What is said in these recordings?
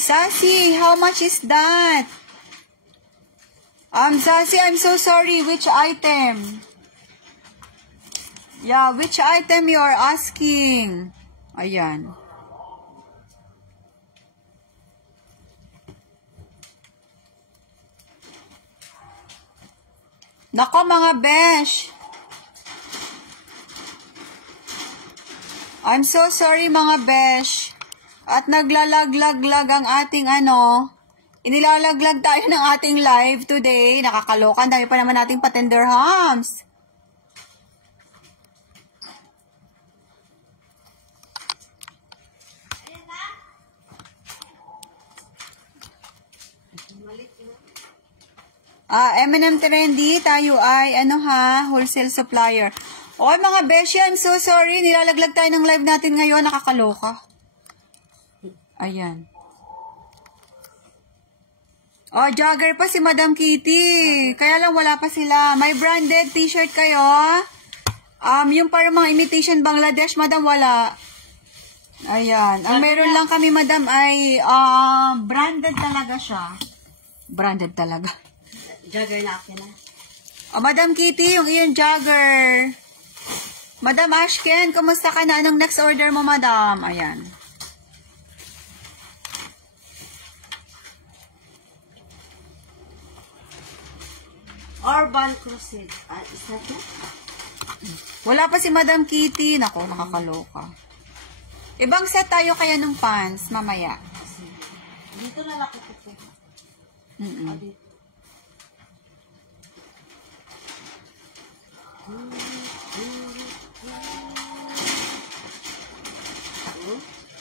Sassy, how much is that? Sassy, I'm so sorry. Which item? Yeah, which item you are asking? Ayan. Nako mga besh. I'm so sorry mga besh. At naglalaglag ang ating inilalaglag tayo ng ating live today. Nakakaloka. Dahil pa naman nating patender hams. M&M Trendy, tayo ay, wholesale supplier. Okay mga beshi, I'm so sorry. Nilalaglag tayo ng live natin ngayon. Nakakaloka. Ayan. Jogger pa si Madam Kitty. Kaya lang wala pa sila. May branded t-shirt kayo. Yung para mga imitation Bangladesh, Madam, wala. Ayan. Ang meron lang kami, Madam, ay branded talaga siya. Branded talaga. Jogger na akin na. Madam Kitty, yung iyong jogger. Madam Ashken, kumusta ka na? Anong next order mo, Madam? Ayan. Urban Crusade. Isa ito? Wala pa si Madam Kitty. Nako, nakakaloka. Ibang set tayo kaya ng pants mamaya. Dito na lang ito. Dito.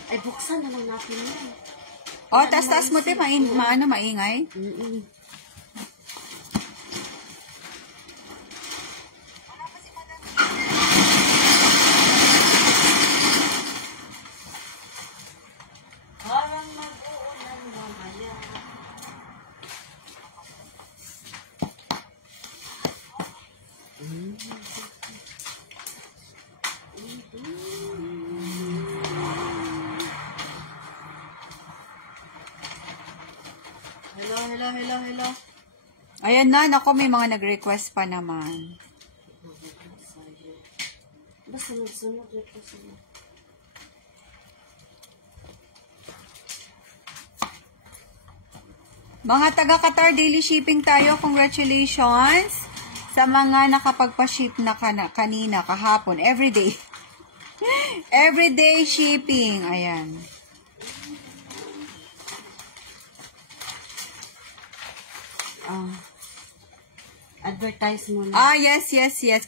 Ay, buksan naman natin yun. Tas-tas mo, te. Maingay. Parang mag-uulan mamaya. Hello. Ayan na, nako, may mga nag-request pa naman. Basta magsunod ito sila. Mga taga-Qatar, daily shipping tayo. Congratulations sa mga nakapagpa-ship na kanina, kahapon. Everyday. Everyday shipping. Ayan. Advertise mo na. Yes.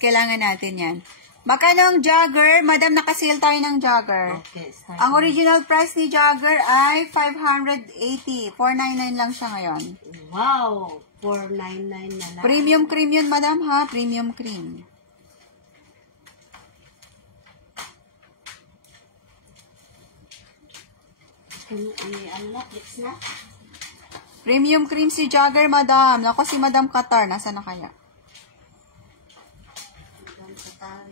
Kailangan natin yan. Magkano ang jogger? Madam, nakasale tayo ng jogger. Okay, ang original price ni jogger ay 580. 499 lang siya ngayon. Wow! 499 na lang. Premium cream yun, Madam, ha? Premium cream. Fix na? Premium cream si jogger, Madam. Ako si Madam Qatar. Nasaan na kaya? Madam Qatar.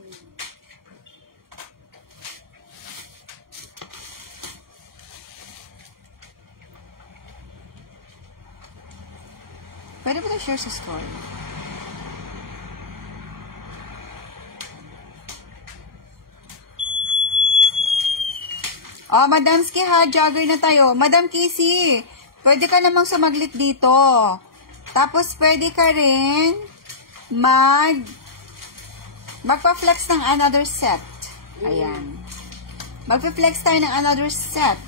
Pwede ba na-share sa story? Madamski ha, jogger na tayo. Madam Kissy, pwede ka namang sumaglit dito. Tapos, pwede ka rin magpa-flex ng another set. Ayan. Magpa-flex tayo ng another set.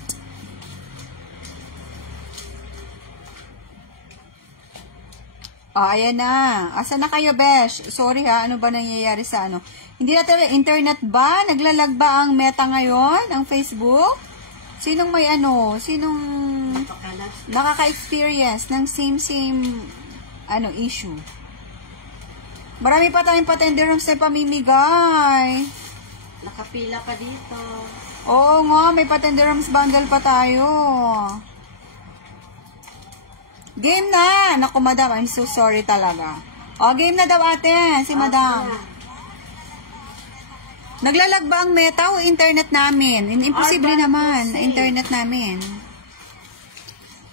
Ayan na. Asa na kayo, besh? Sorry ha, ano ba nangyayari sa ano? Hindi na talaga internet ba? Naglalag ba ang Meta ngayon? Ang Facebook? Sinong may Sinong nakaka-experience ng same issue? Marami pa tayong patender rooms na pamimigay. Nakapila pa dito. Oo nga, may patender rooms bundle pa tayo. Game na! Naku, Madam, I'm so sorry talaga. Game na daw ate, si Madam. Naglalag ba ang Meta o internet namin? Imposible naman, internet namin.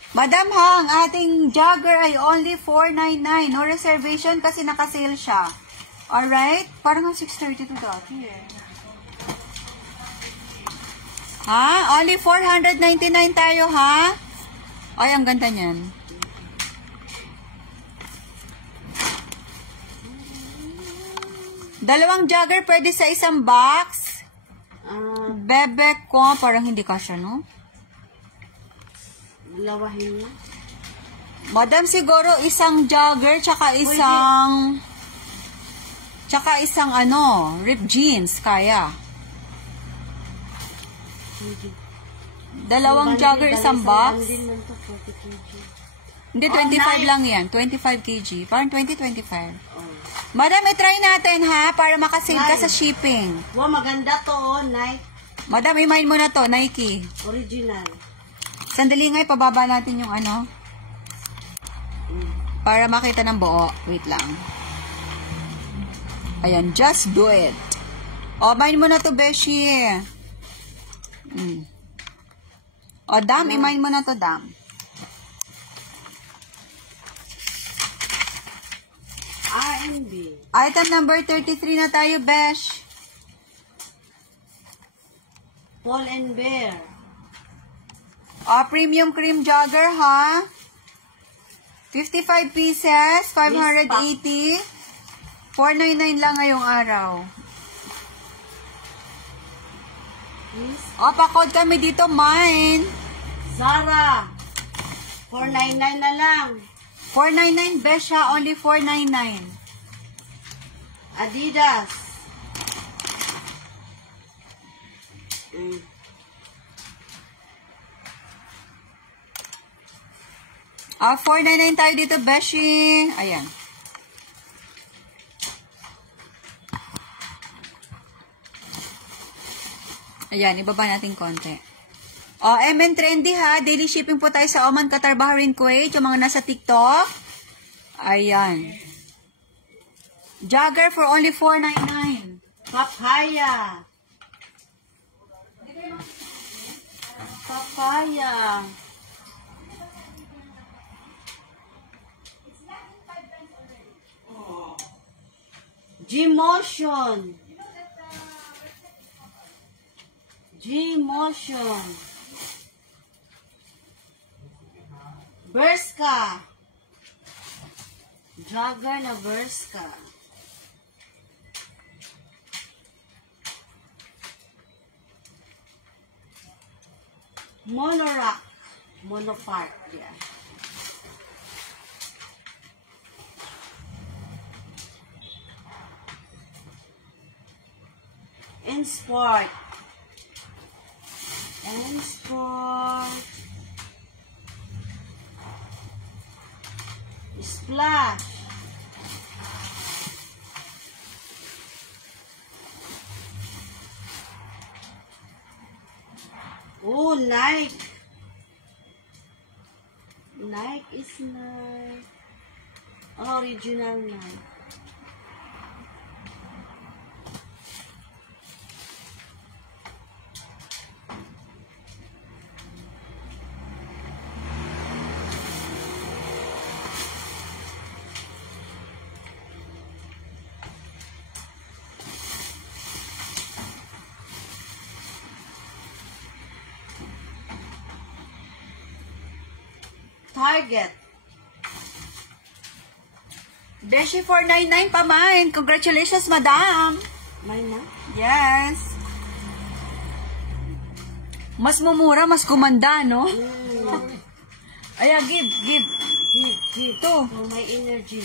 Madam ha, ang ating jogger ay only 499. No reservation kasi nakasale siya. Alright? Parang ang 632 dati eh. Ha? Only 499 tayo ha? Ay, ang ganda niyan. Dalawang jogger pwede sa isang box. Bebek ko, parang hindi kasya, no? Lawahin na. Madam, siguro isang jogger tsaka isang ano, ripped jeans, kaya. Dalawang jogger, isang box. Hindi, 25 lang yan. 25 kg. Parang 20-25. Madam, itry natin ha, para makasave ka sa shipping. Wow, maganda to, oh, Nike. Madam, imain mo na to, Nike. Original. Sandali nga, ipababa natin yung ano. Para makita ng buo. Wait lang. Ayan, just do it. O, imain mo na to, Beshi. O, Dam, imain mo na to, Dam. R&B. Item number 33 na tayo, Besh. Paul and Bear. Premium cream jogger, ha? 55 pieces, 580. 499 lang ngayong araw. Pa-code kami dito, mine. Zara. 499 na lang. 499, Besh, ha? Only 499. Adidas. 499 tayo dito, Beshi. Ayan. Ayan, ibaba natin konti. MN Trendy ha. Daily shipping po tayo sa Oman, Qatar, Bahrain, Kuwait. Yung mga nasa TikTok. Ayan. Jogger for only 499. Papaya. Papaya. G-Motion. G-Motion. Berska. Jogger na Berska. Monorack. Monopark. Yeah. In sport. And sport. Splash. Oh, Nike. Nike is Nike. Original Nike. Target. Beshi 499 pa mine. Congratulations, madam. Mine na? Yes. Mas mumura, mas kumanda, no? Ayan, give. Give. Ito. Oh, my energy.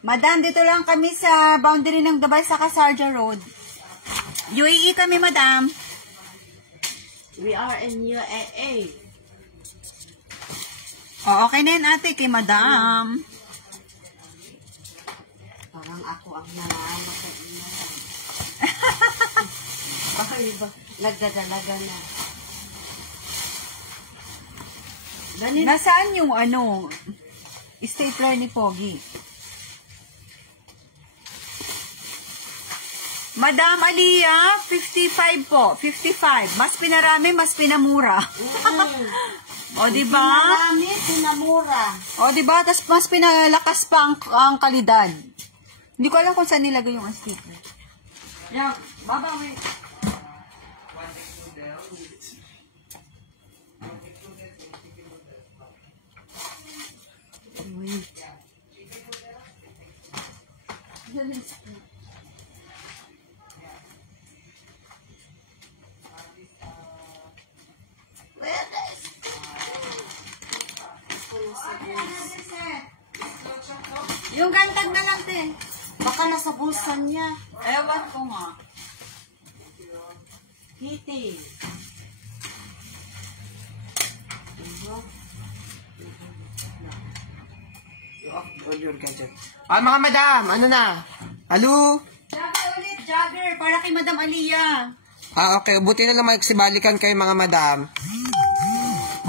Madam, dito lang kami sa boundary ng Dubai sa Kasarja Road. UAE kami, madam. We are in UAE. Okay na yun, ate, kay madam. Parang ako ang nangamakainan. Parang iba, nagdadalaga na. Nasaan yung stapler ni Pogi? Madam Aliyah, 55 po. 55. Mas pinarami, mas pinamura. O, diba? Marami, pinamura. O, diba? Tapos mas pinalakas pa ang kalidad. Hindi ko alam kung saan nilagay yung sticker. Yan. Baba, wait. Yung gantag na lang, te. Baka nasa bulsan niya. Ewan ko nga. Kitty. All your gadget. Mga madam, ano na? Halo? Jagger ulit, Jagger. Para kay Madam Aliyah. Okay. Buti na lang magsibalikan kayo mga madam.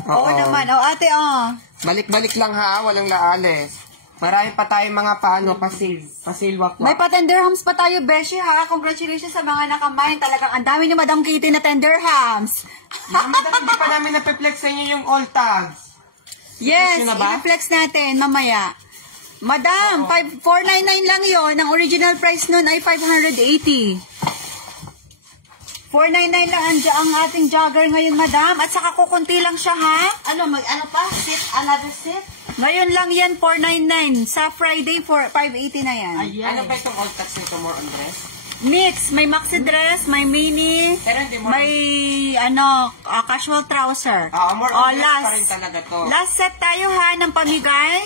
Oo naman. O, ate, Balik-balik lang ha, walang laalis. Marami pa tayong mga pasilwak. May pa-tender hams pa tayo, Beshi, ha? Congratulations sa mga nakamain. Talagang ang dami ni Madam Kitty na tender hams. Mga madam, hindi pa namin napiplex sa inyo yung all tags. Yes, Yun na ba? i-flex natin mamaya. Madam, 499 lang yon. Ang original price nun ay 580. 499 lang ang ating jogger ngayon, madam. At saka kukunti lang siya, ha? Ano pa? Another set? Ngayon lang yan, 499. Sa Friday, 580 na yan. Ayan. Ano ba itong all tags nito, more on dress? Mix. May maxi dress, may mini, Pero hindi more may casual trouser. more on dress pa rin talaga to. Last set tayo, ha, ng pamigay.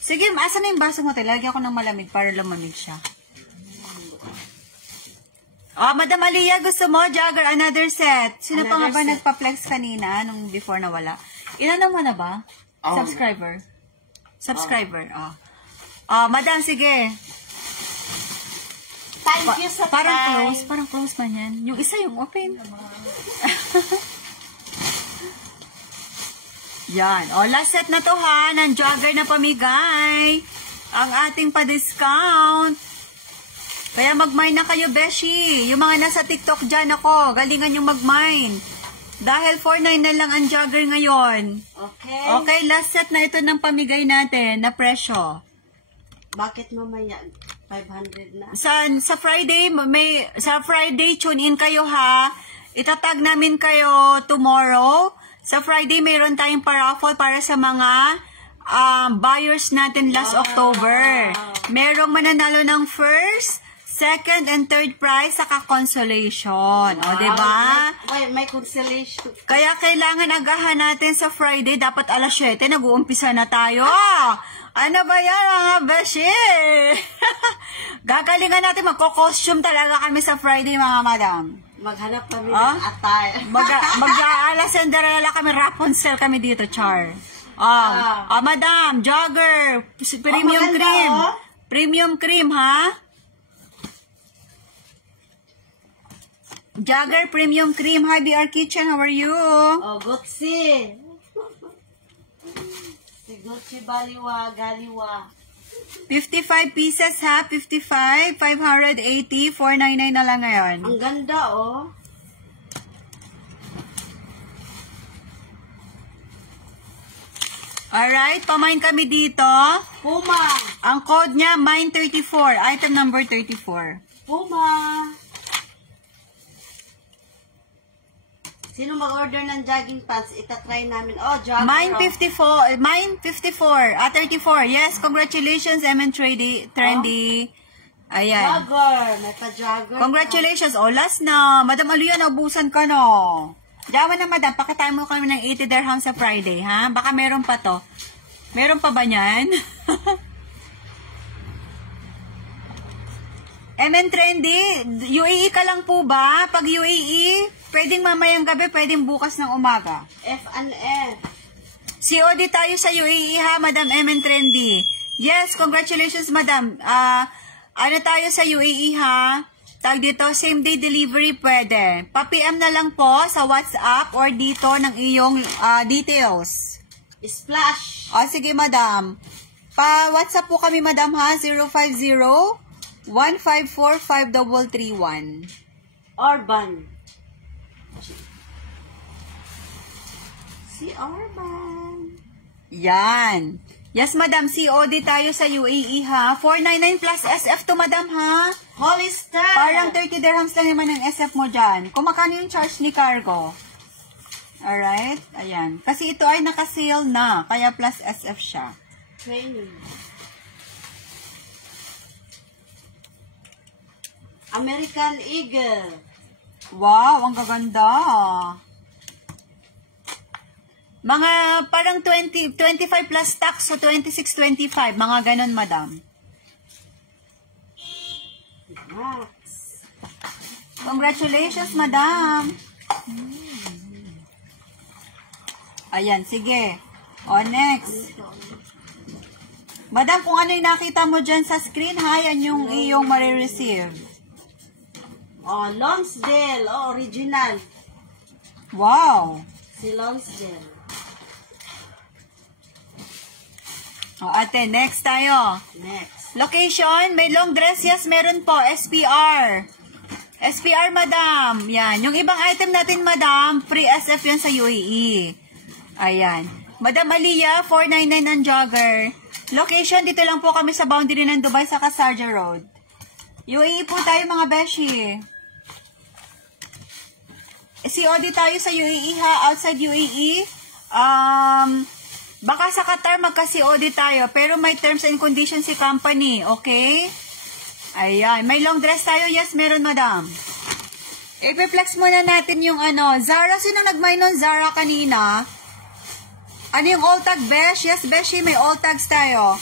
Sige, asan na yung baso mo? Lagyan ko ng malamig para lumamig siya. Madam Aliyah, gusto mo? Jagger, another set. Sino pa nga ba nagpa-flex kanina nung before nawala? Ilan mo na ba? Subscriber. Madam, sige. Thank you sa Parang close man yan. Yung isa yung open. Yan. Last set na to, ha, ng jogger na pamigay. Ang ating pa-discount. Kaya mag-mine na kayo, Beshi. Yung mga nasa TikTok dyan, ako, galingan yung mag-mine. Dahil 499 na lang ang jogger ngayon. Okay. Okay, last set na ito ng pamigay natin na presyo. Bakit mamaya 500 na? Sa Friday, tune in kayo, ha. Itatag namin kayo tomorrow. Sa Friday, mayroon tayong paraffle para sa mga buyers natin last October. Merong mananalo ng first, second, and third prize, saka consolation. O, diba? May consolation. Kaya kailangan agahan natin sa Friday. Dapat alas 7, nag-uumpisa na tayo. Ano ba yan, mga beshi? Gagalingan natin, magko-costume talaga kami sa Friday, mga madam. Maghanap kami ng attire. Mag-aala Cinderella kami, Rapunzel kami dito, Char. Madam, jogger, premium maganda, cream. Premium cream, ha? Jogger Premium Cream. Hi, BR Kitchen. How are you? Gutsi. Si Gutsi Galiwa. 55 pieces, ha? 55. 580. 499 na lang ngayon. Ang ganda, Alright, pamain kami dito. Puma. Ang code niya, Mine34. Item number 34. Puma. Sino mag-order ng jogging pants? Itatry namin. Jogger. Mine 54. 34. Yes, congratulations, Trendy. Ayan. Jogger. May pa-jogger. Congratulations. Last na. Madam Aliyah, naubusan ka no. Diyaman na, madam. Pakitay mo kami ng 80 dirham sa Friday, ha? Baka meron pa to. Meron pa ba niyan? Trendy, UAE ka lang po ba? Pag UAE, pwedeng mamayang gabi, pwedeng bukas ng umaga. F&F. COD tayo sa UAE, ha, Madam Trendy. Yes, congratulations, madam. Ano tayo sa UAE, ha? Tag dito, same day delivery pwede. Pa-PM na lang po sa WhatsApp or dito ng iyong details. Splash. Sige, madam. Pa-WhatsApp po kami, madam, ha? 050 1545331. Orban. Si Orban. Yan. Yes, madam. COD tayo sa UAE, ha? 499 plus SF to, madam, ha? Hollister. Parang 30 dirhams lang naman ang SF mo dyan. Kung makano yung charge ni cargo. Alright? Ayan. Kasi ito ay naka-sale na. Kaya plus SF siya. Training. American Eagle. Wow, ang gaganda. Mga parang 25 plus tax, so 26.25. Mga ganon, madam. Max. Congratulations, madam. Ayan, sige. O, next. Madam, kung ano yung nakita mo dyan sa screen, ha, yan yung iyong marireceive. Oh, Lonsdale. Oh, original. Wow. Si Lonsdale. O, ate, next tayo. Next. Location, may long dress, yes, meron po. SPR. SPR, madam. Yan. Yung ibang item natin, madam, free SF yan sa UAE. Ayan. Madam Aliyah, 499 ang jogger. Location, dito lang po kami sa boundary ng Dubai sa Kasarja Road. UAE po tayo, mga beshi. COD tayo sa UAE, ha? Outside UAE. Baka sa Qatar magka-COD tayo, pero may terms and conditions si company, okay? Ayan. May long dress tayo, yes, meron, madam. I-flex muna natin yung ano, Zara. Sino nag-buy nun? Zara kanina? Ano yung all tag, besh? Yes, beshi, may all tags tayo.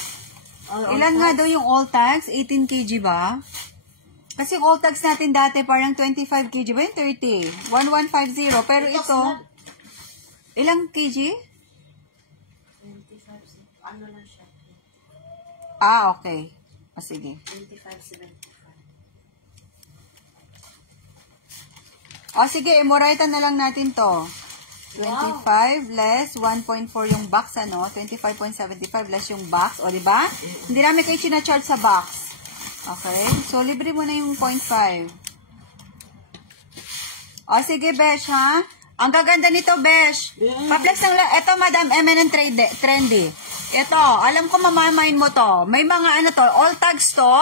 Ilan nga daw yung all tags? 18 kg ba? Kasi yung all tags natin dati parang 25 kg ba? Yung 30. 1150. Pero ito, ilang kg? 25. Ano lang siya? Ah, okay. O, sige. 25.75. O, sige, imoraitan na lang natin to. 25 less 1.4 yung box, ano? 25.75 less yung box. O, diba? Hindi namin kayo sinacharge sa box. Okay? So, libre mo na yung 0.5. O, sige, Besh, ha? Ang gaganda nito, Besh. Pa-flex lang lang. Ito, Madam M&N Trendy. Ito, alam ko mamamain mo to. May mga ano to, all tags to.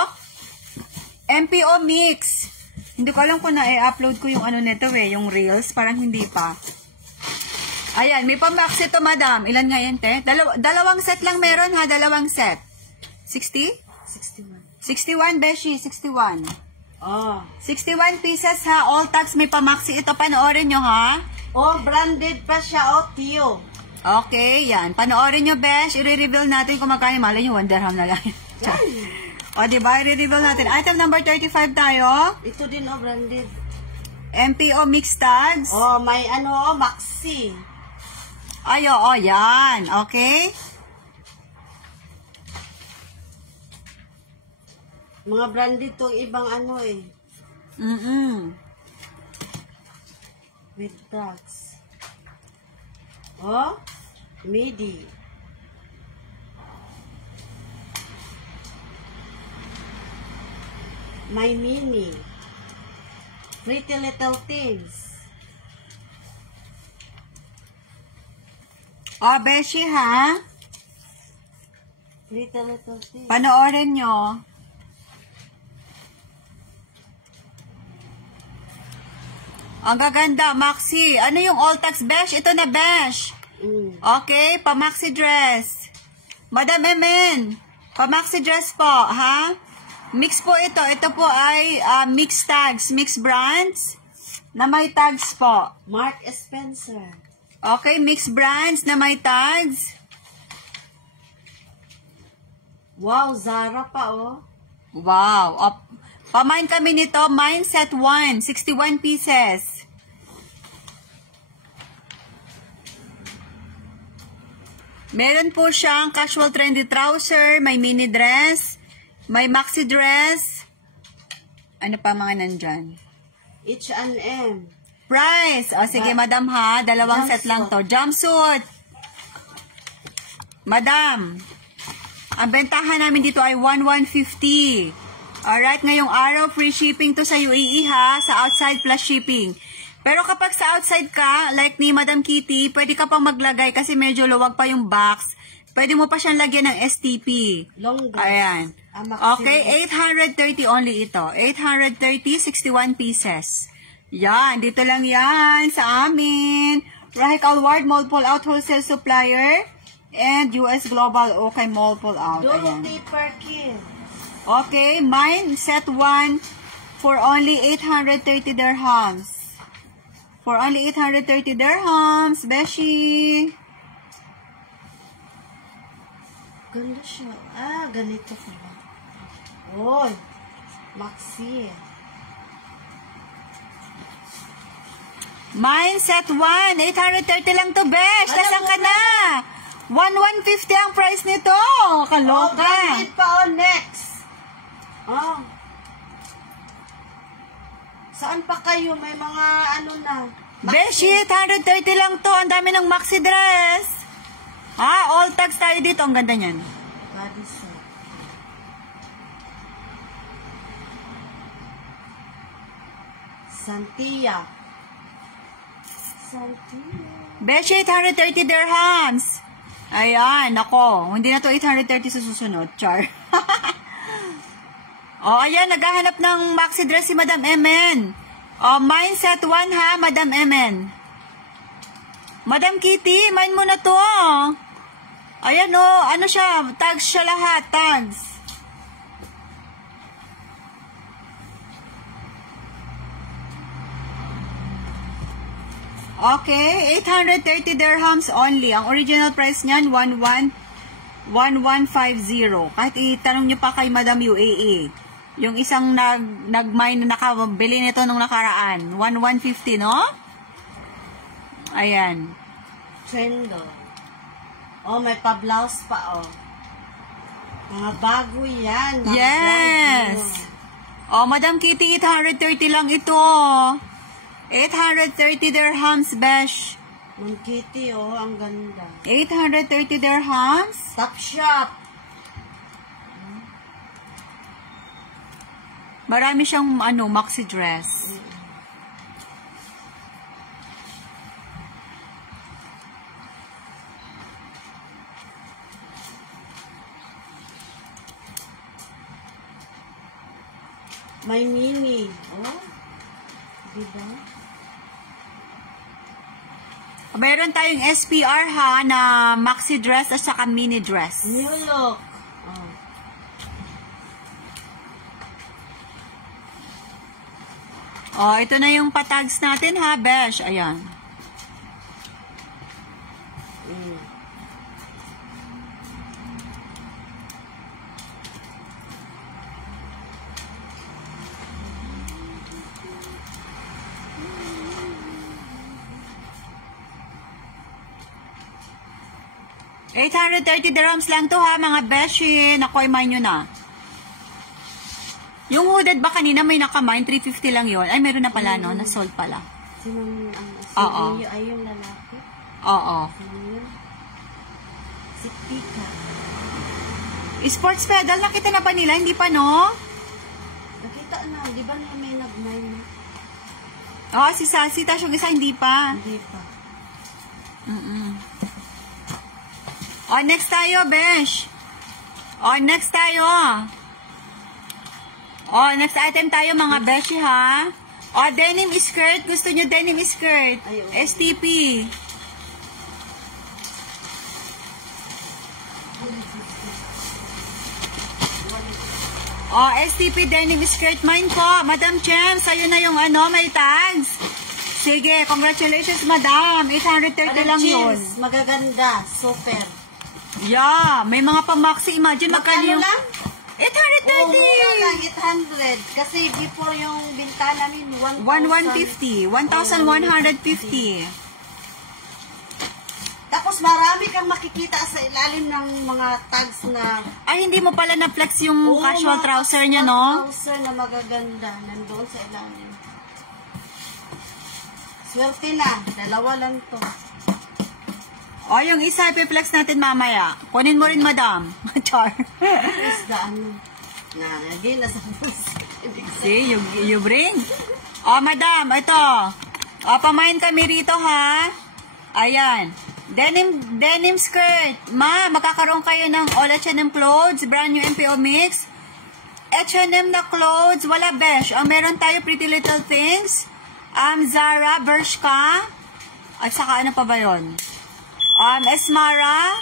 MPO mix. Hindi ko alam kung na-upload ko yung ano nito yung reels. Parang hindi pa. Ayan, may pamax ito, madam. Ilan nga yan, te? Dalawang set lang meron, ha? Dalawang set. 60? 61, Beshi. 61. Oh. 61 pieces, ha? All tags, may pamaxi ito. Panoorin nyo, ha? Oh, branded pa siya. Oh, Tio. Okay, yan. Panoorin nyo, Besh. I-reveal natin kung magkano. Malay nyo, 1 dirham na lang. O, diba? I-reveal natin. Item number 35 tayo. Ito din, oh, branded. MPO mix tags. Oh, may ano, oh, Maxi. Ay, oo, yan. Okay? Mga branded tong ibang ano eh. With tags. Oh, midi. My mini. Pretty Little Things. O, Beshi, ha? Pretty Little Things. Panoorin nyo. Ang gaganda, Maxi. Ano yung all tags, Besh? Ito na, Besh. Okay, pa-maxi dress. Madam Emen, pa-maxi dress po, ha? Mix po ito. Ito po ay mix tags, mix brands na may tags po. Mark Spencer. Okay, mix brands na may tags. Wow, Zara pa, oh. Wow. Pamain kami nito, Mindset 1, 61 pieces. Meron po siyang casual trendy trouser, may mini dress, may maxi dress. Ano pa mga nandyan? H&M. Price. O, sige, madam, ha? Dalawang set lang to. Jumpsuit. Madam, ang bentahan namin dito ay 1,150. Alright, ngayong araw, free shipping to sa UAE ha, sa outside plus shipping. Pero kapag sa outside ka, like ni Madam Kitty, pwede ka pang maglagay kasi medyo luwag pa yung box. Pwede mo pa siyang lagyan ng STP. Longer. Ayan. Okay, 830 only ito. 830, 61 pieces. Yan, dito lang yan sa amin. Rahik Alward, Mall Pull Out Wholesale Supplier. And US Global, okay, Mall Pull Out. Ayan. Per kid. Okay, mine, set 1 for only 830 dirhams. For only 830 dirhams, Beshi. Ganda siya. Ah, ganito pala. Oy, maxi. Mine, set 1, 830 lang to, Besh. Nasaan ka na? 1,150 ang price nito. Kaloka. Branded pa on next. Oh. Saan pa kayo? May mga ano na. Beshi, 830 lang to. Ang dami ng maxi dress. All tags tayo dito. Ang ganda niyan. Body set. Santia. Beshi, 830 dirhams. Ayan, nako. Hindi na to 830 sa susunod. Char. Ayan, naghahanap ng maxi dress si Madam Emen. Mine set 1 ha, Madam Emen. Madam Kitty, mine mo na to. Ayan ano siya, tags siya lahat, tags. Okay, 830 dirhams only. Ang original price niyan, 1150. Kahit itanong nyo pa kay Madam UAE. Yung isang nag-mine na nakabili nito nung nakaraan. 1150, no? Ayan. Trendo. Oh, may pa-blouse pa, oh. Mga bago yan. Mga yes! Madam Kitty, 830 lang ito. 830 dirhams, Besh. Ma'am Kitty, oh, ang ganda. 830 dirhams. Top shop. Marami siyang, maxi dress. May mini. Oh. Diba? Meron tayong SPR ha, na maxi dress at saka mini dress. New look. Ito na yung patags natin ha, Besh. Ayan. $830 dirhams lang to ha, mga Beshi. Nakoy mine nyo na. Yung hooded ba kanina may nakamine, 350 lang yon. Ay, meron na pala, no? Na-sold pala. Sinong, Oo. Ay, yung lalaki? Oo. Si Pika. Sports pedal, nakita na pa nila? Hindi pa, no? Nakita na. Di ba na may nag-mine? Si Sassy, tas yung isa, hindi pa. Hindi pa. Next tayo, Besh. Next tayo. Next item tayo, mga Beshi, ha? Denim skirt. Gusto nyo denim skirt? STP. STP denim skirt. Mine po. Madam Chem, sa'yo na yung may tags. Sige, congratulations, Madam. 830 lang yun. Magaganda. Super. Yeah, may mga pamaxi. Imagine, magkano yung... lang? 830! Mura lang, 800. Kasi before yung binta namin, 1,150. 1,150. Tapos marami kang makikita sa ilalim ng mga tags na... Ay, hindi mo pala na-flex yung casual trouser niya, no? Trouser na magaganda. Nandoon sa ilalim. Swerte na. Dalawa lang to. Yung isa, i-flex natin mamaya. Kunin mo rin, Madam. Char. Is the ano? Again, nasa See, you bring. Oh, madam, ito. Oh, pamain kami rito, ha? Ayan. Denim skirt. Ma, magkakaroon kayo ng all H&M clothes, brand new MPO mix. H&M na clothes, wala besh. Oh, meron tayo Pretty Little Things. Zara, Bershka. At saka ano pa ba yun? Esmara.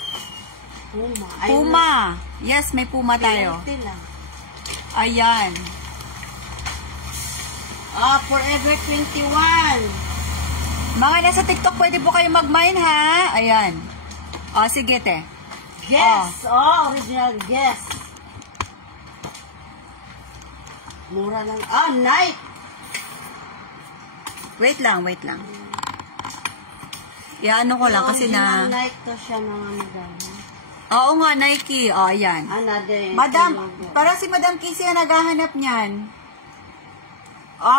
Puma. Yes, may Puma tayo. Ayan. Forever 21. Mga nasa TikTok, pwede po kayo mag-mine, ha? Ayan. Sige, te. Guess. Original guess. Mura lang. Nike. Wait lang. Ano ko lang kasi na... Nike to siya mga madam. Oo nga, Nike. Ayan. Madam, para si Madam Kissy na naghahanap niyan.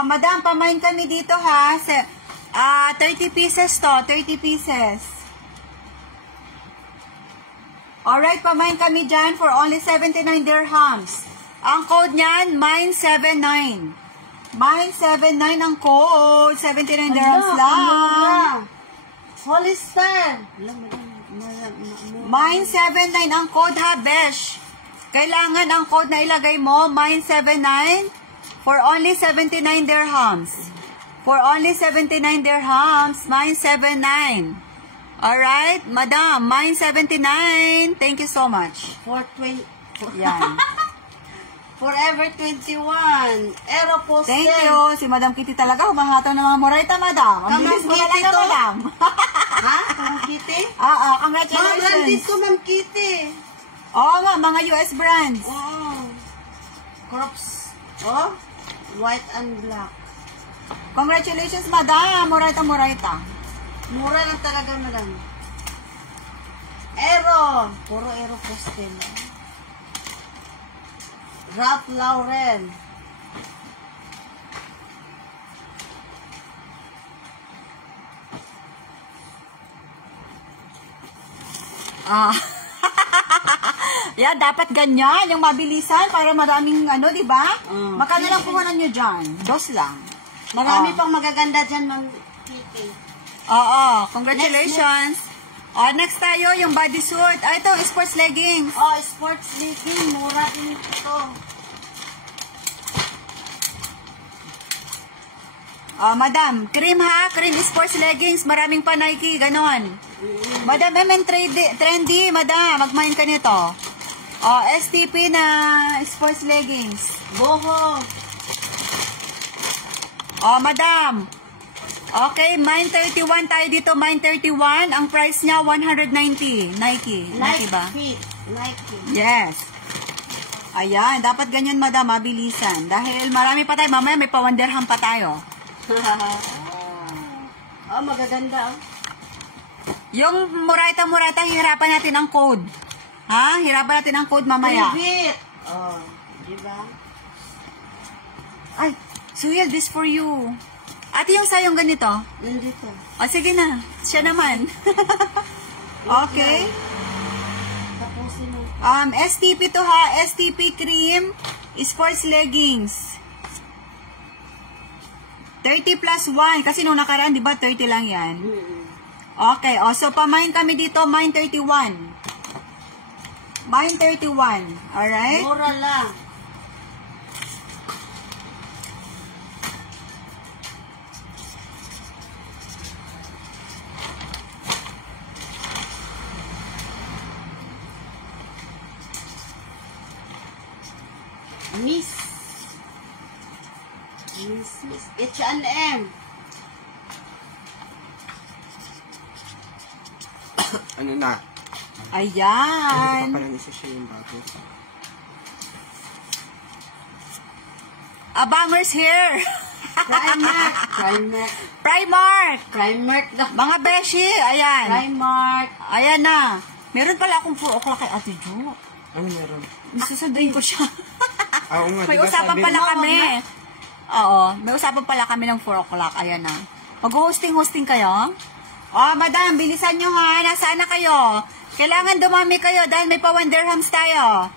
Madam, pamain kami dito, ha? 30 pieces to. 30 pieces. Alright, pamain kami dyan for only 79 dirhams. Ang code niyan, MINE79. MINE79 ang code. 79 dirhams lang. Hollister. MINE79 ang code, ha, besh. Kailangan ang code na ilagay mo, MINE79, for only 79 dirhams. For only 79 dirhams, MINE79. Alright, madam, MINE79. Thank you so much. Yan. Forever 21. Aeropostale. Thank you. Si Madam Kitty talaga, humahataw ng mga morayta, madam. Ang bilis mo talaga, madam. Ha? Ma'am Kitty? Congratulations. Mga branded ko, Ma'am Kitty. Oo nga, mga US brands. Crops. White and black. Congratulations, madam. Morayta. Mura lang talaga, madam. Aero. Puro Aeropostale. Ralph Lauren. Yeah, dapat ganyan, yung mabilisan para maraming di ba? Makano lang puhunan nyo dyan? Dos lang. Marami pang magaganda dyan, Ma'am Kitty. Congratulations. Next tayo, yung bodysuit. Ito, sports leggings. Sports legging. Mura din ito. Madam, cream ha? Cream sports leggings. Maraming pa Nike, ganon. Madam, trendy, madam. Magmain ka nito. STP na sports leggings. Boho. Madam. Okay, MINE 31 tayo dito. MINE 31. Ang price niya, 190. Nike ba? Nike. Yes. Ayan, dapat ganyan, madam. Mabilisan. Dahil marami pa tayo. Mamaya may pa-1 dirham pa tayo. Magaganda. Yung murayta, hirapan natin ang code. Ha? Hirapan natin ang code mamaya. Private. Diba? Ay, Suyel, this for you. Ate, yung sayong ganito? Nandito. Sige na. Siya naman. Okay. Tapusin mo. STP to ha. STP cream sports leggings. 30 plus 1. Kasi nung nakaraan, di ba, 30 lang yan. Okay. So, pamain kami dito, MINE 31. MINE 31. Alright? Mura lang. Miss H&M. Ano na? Ayan. Papalanisa siya yung bago. Abangers here. Primark na. Mga beshi, ayan. Primark. Ayan na. Meron pala akong 4 o'clock kay Ate Jo. Ano meron? Susunduin ko siya. Oo nga, May diba usapan pala kami. May usapan pala kami ng 4 o'clock. Ayan na. Mag-hosting kayo? Madam, bilisan nyo ha. Nasaan na kayo? Kailangan dumami kayo dahil may pa 1 dirhams tayo.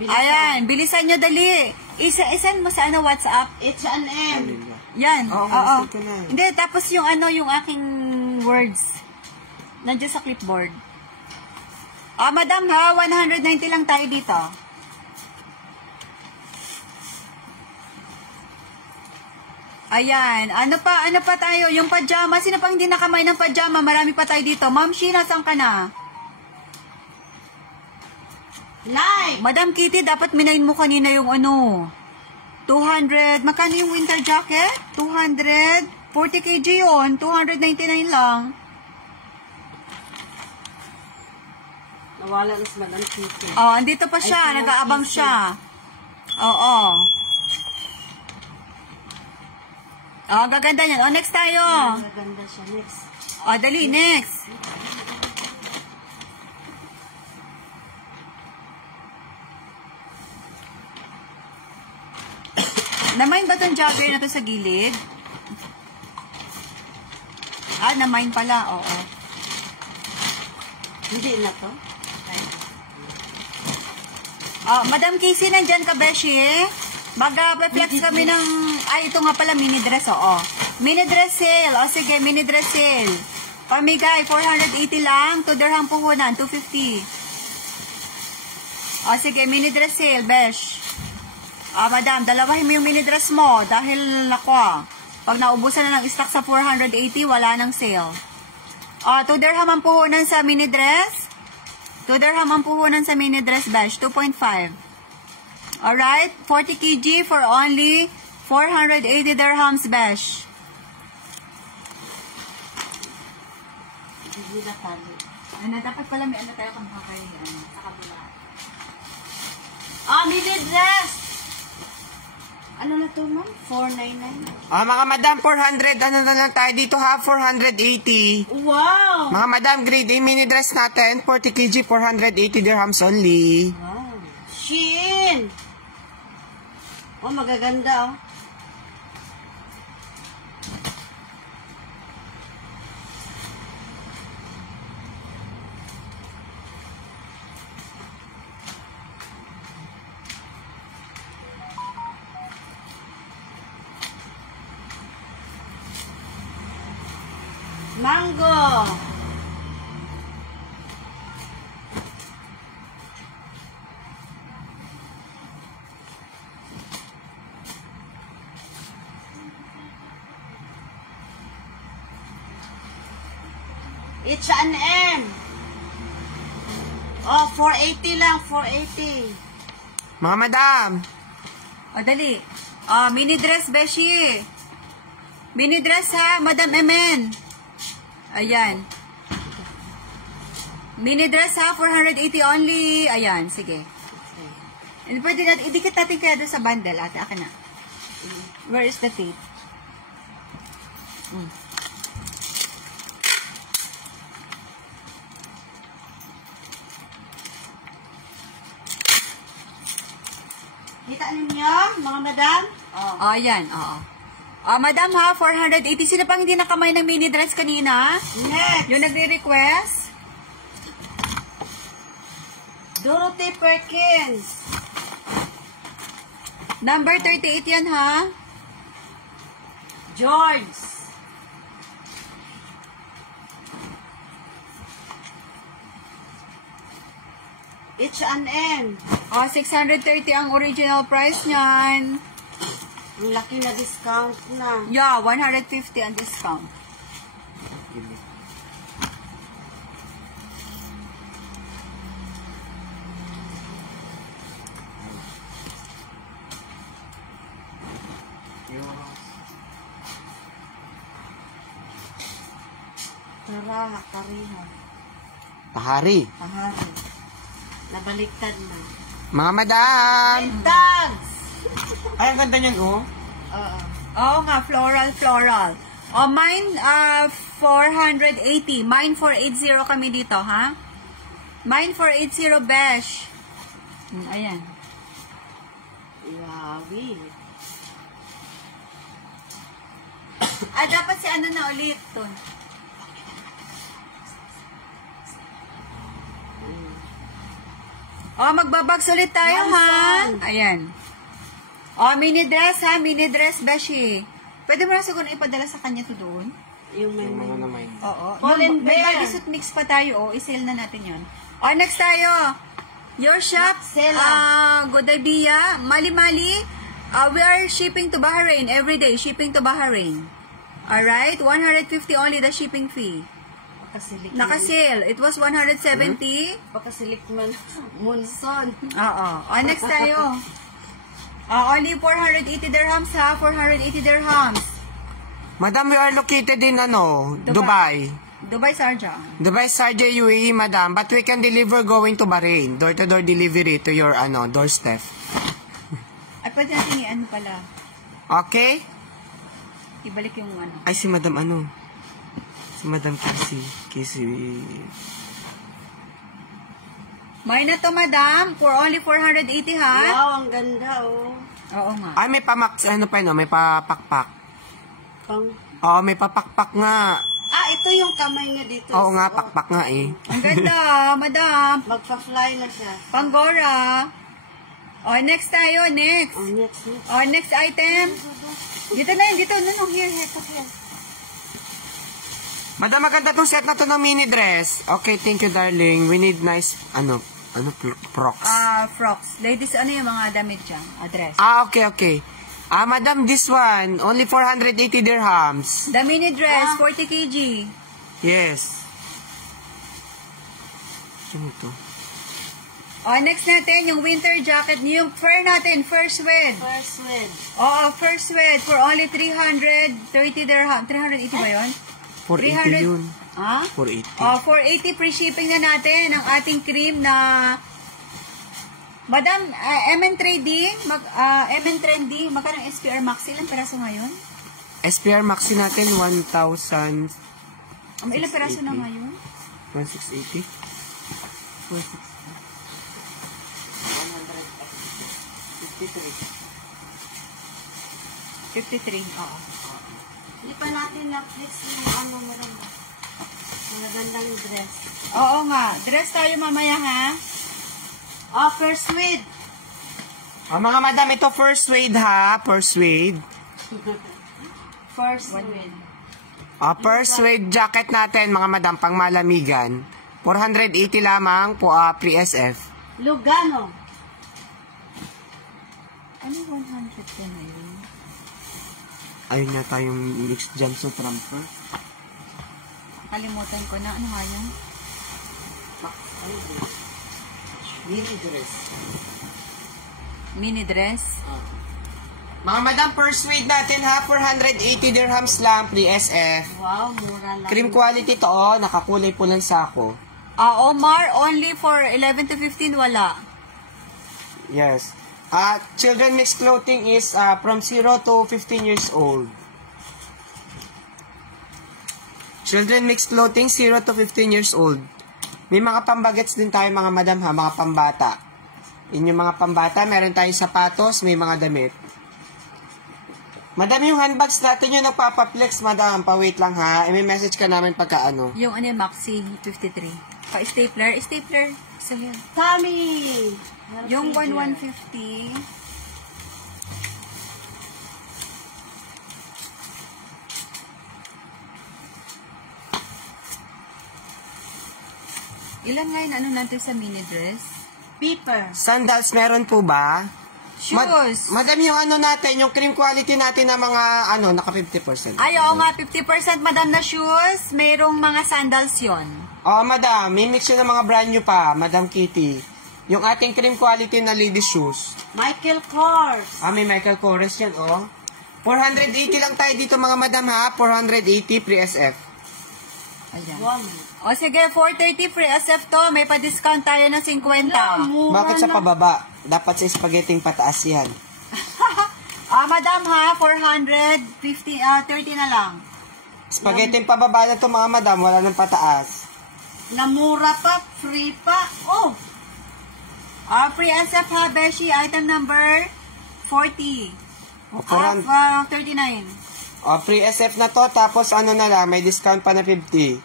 Ayan, bilisan nyo dali. Isan mo sa WhatsApp. H&M. Yan. Oo, Oo. gusto ko na. Hindi, tapos yung yung aking words. Nandiyan sa clipboard. Madam ha, 190 lang tayo dito. Ayan. Ano pa tayo? Yung pajama. Sino pang hindi nakamay ng pajama? Marami pa tayo dito. Ma'am Sheena, saan ka na? Like. Madam Kitty, dapat minain mo kanina yung 200. Magkano yung winter jacket? 200. 40 kg yun. 299 lang. Nawala na sila ng tito. Andito pa siya. Ay, Nag-aabang siya. Oo. Gaganda yan. Next tayo. Maganda siya. Next. Dali, next. Namain ba itong jogger na to sa gilid? Namain pala. Oo. Hindi na to. Madam Casey, nandyan ka, Beshi? Mag-flex kami ng... ito nga pala, mini dress, oo. Mini dress sale. Sige, mini dress sale. Pamigay, 480 lang. 2 dirham puhunan, 250. Sige, mini dress sale, Besh. Madam, dalawahin mo yung mini dress mo. Dahil, pag naubusan na ng stock sa 480, wala nang sale. 2 dirham ang puhunan sa mini dress. 2 dirham ang puhunan sa mini dress, Besh. 2.5. Alright? 40 kg for only 480 dirhams, Besh. Hindi na tali. Dapat pala may tayo kung kakay sa kabila. Mini dress! Ano na to, ma'am? 499. Mga madam, 400. Ano na lang tayo dito ha? 480. Wow! Mga madam, grade A mini dress natin. 40 kg, 480 dirhams only. Wow. Shein! Magaganda, Mango! H&M! 480 lang, 480. Mga madam. Dali. Mini dress, Beshi. Mini dress ha, Madam Emen. Ayan. Mini dress ha, 480 only. Ayan, sige. Pwede natin, idikit natin kaya doon sa bundle, ate. Akin na. Where is the tape? Kita ninyo, mga madam? Ayan, oo. Madam ha, 480. Sino pang hindi nakamay ng mini dress kanina? Next! Yung nagre-request? Dorothy Perkins. Number 38 yan ha. George. H&M. 630 ang original price niyan. Ang laki na discount na. Yeah, 150 ang discount. Tara, parihan. Tahari. Pahari. Nabaliktad na. Mga madam. Dogs! Ay, ang ganda niyan, oh. Oo. Oo nga, floral. Mine, 480. Mine, 480 kami dito, ha? Mine, 480 besh. Ayan. Yawi. Dapat si ano na ulit, to. Magbabags ulit tayo, ha? Ayan. Mini dress, ha? Mini dress, beshi. Pwede mo na siguro ipadala sa kanya to doon? Yung may Yung mga naman. Oo. Pollen May bear. bodysuit mix pa tayo, i-sale na natin yun. Next tayo. Your shop, Sela. good idea. Mali-mali, we are shipping to Bahrain every day. Shipping to Bahrain. Alright? 150 only the shipping fee. Pakasilik. Naka-sale. It was 170. Pakasilik man. Munson. Oo. Next tayo. Only 480 dirhams, ha? 480 dirhams. Madam, we are located in Dubai. Dubai, Sharjah. Dubai, Sharjah, UAE, madam. But we can deliver going to Bahrain. Door-to-door delivery to your doorstep. Ay, pwede natin i-ano pala. Okay? Ibalik yung ano. Ay, si madam Si madam Casey. May na to, madam. For only 480, ha? Wow, ang ganda, oh. Oo nga. Ay, may may papakpak. Pang... Oo, may papakpak nga. ito yung kamay niya dito. Oo nga, pakpak nga eh. Ang ganda, madam. Magpa-fly na siya. Panggora. Next tayo. Next. Next. Next item. Dito na yun. Dito. No, here. Here. Madam, maganda tong set na to ng mini dress. Okay, thank you, darling. We need nice, frocks. Frocks. Ladies, ano yung mga damit dyan? Dress. Okay. Madam, this one, only 480 dirhams. The mini dress, 40 kg. Yes. Ano ito? Next natin, yung winter jacket, yung fur natin, fur suede. First wed. Fur suede for only 330 dirham. 380 ba yun? 480 yun. 480. 480 free shipping na natin ang ating cream na Madam, MN Trading, MN Trendy, magkano SPR Maxi? Ilang peraso ngayon? SPR Maxi natin, 1,000. Ilang peraso na ngayon? 1,680. 53, oo. Hindi pa natin na-flex yung meron ba? Magandang dress. Oo nga, dress tayo mamaya, ha? First wed. Mga madam, ito first suede ha. First suede. First wed. First suede jacket natin, mga madam, pang malamigan. 480 lamang po, pre-SF. Lugano. Ano 110 na yun? Ayun yata yung mixed jumpsuit ramper. Kalimutan ko na. Ano nga yun? Mini dress. Mini dress? Mga madam, first suede natin ha. 480 dirhams lang, pre-SF. Wow, mura lang. Cream quality to, nakakulay po ng sako. Omar, only for 11 to 15, wala. Yes. Children mixed clothing is from 0 to 15 years old. Children mixed clothing, 0 to 15 years old. May mga pambagets din tayo, mga madam ha, mga pambata. Yun yung mga pambata, meron tayong sapatos, may mga damit. Madam, yung handbags natin yung nagpapaplex, madam. Pa-wait lang ha. May message ka namin pagka ano. Yung ano yung Maxi 53. Pa-stapler. Stapler. So here. Tommy. Yung 1150. Ilan nga yung ano natin sa mini dress? Peeper. Sandals, meron po ba? Shoes. Madam, yung ano natin, yung cream quality natin na mga, naka 50%. Ay, oo nga, 50% madam na shoes. Mayroong mga sandals yon. Madam, may mix yun ng mga brand new pa, Madam Kitty. Yung ating cream quality na ladies shoes. Michael Kors. May Michael Kors yan, 480 lang tayo dito, mga madam ha. 480 pre-SF. Ayan. Woman. Sige, 430 free SF to. May pa-discount tayo ng 50. Bakit sa pababa? Dapat sa spaghetti pataas yan. Madam ha, 450, 30 na lang. Spaghetti pababa na to, mga madam. Wala nang pataas. Namura pa, free pa. Free SF ha, Beshi. Item number 40. 39. Pre-SF na to, tapos ano na lang, may discount pa na 50.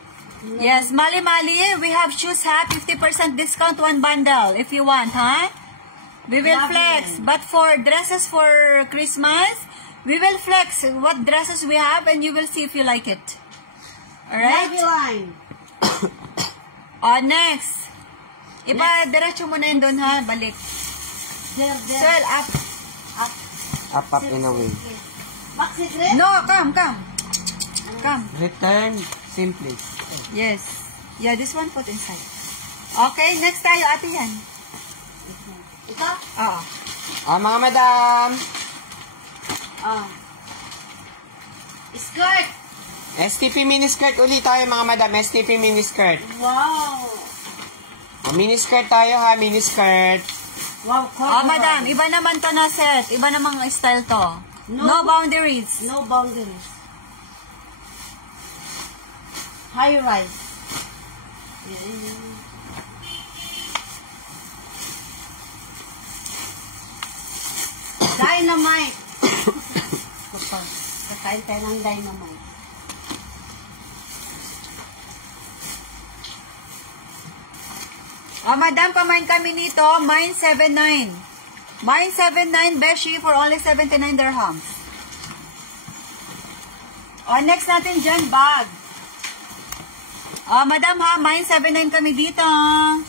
Yes, Mali Mali, we have shoes ha, 50% discount, one bundle if you want, ha? We will flex. But for dresses for Christmas, we will flex what dresses we have and you will see if you like it. Alright? Line. Next. Diretso mo na yun doon ha, balik. There. Swell, up. Up in a way. Maxi dress? No, come. Return simply. Yes. Yeah, this one put inside. Okay, next tayo, ate yan. Ito? Oo. Mga madam. Skirt. STP miniskirt ulit tayo mga madam. STP miniskirt. Wow. Miniskirt tayo ha, miniskirt. Wow, Madam, iba naman to na set. Iba namang style to. No boundaries. No boundaries. High rise. Dynamite. Kakain tayo ng dynamite. Madam, pamain kami nito. Mine 79. Mine 79 Beshi for only 79 dirhams. Next natin dyan, bag. Madam ha, mine 79 kami dito.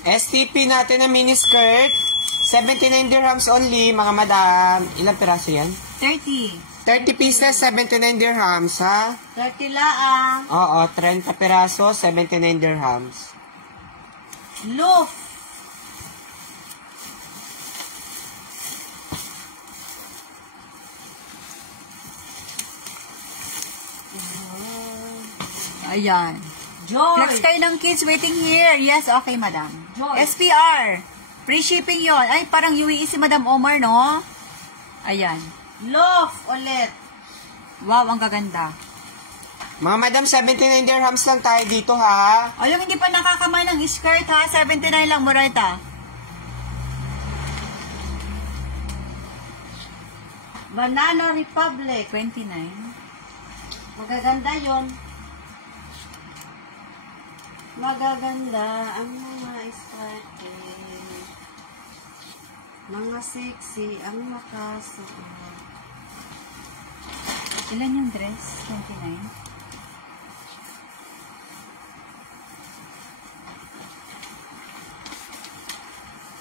STP natin na miniskirt. 79 dirhams only, mga madam. Ilang piraso yan? 30. 30 pieces, 79 dirhams, ha? 30 laang. Oo, 30 piraso, 79 dirhams. Loaf. Ayan. Joy. Flex kayo ng kids waiting here. Yes, okay, madam. Joy. SPR. Free shipping yon. Ay, parang UAE si Madam Omar, no? Ayan. Loaf ulit. Wow, ang gaganda. Mga madam, 79 dirhams lang tayo dito, ha? Yung hindi pa nakakamay ng skirt, ha? 79 lang, Morita. Banana Republic. 29. Magaganda yon. Magaganda ang mga skirt. Mga sexy ang makasuot. Ilan yung dress? 29?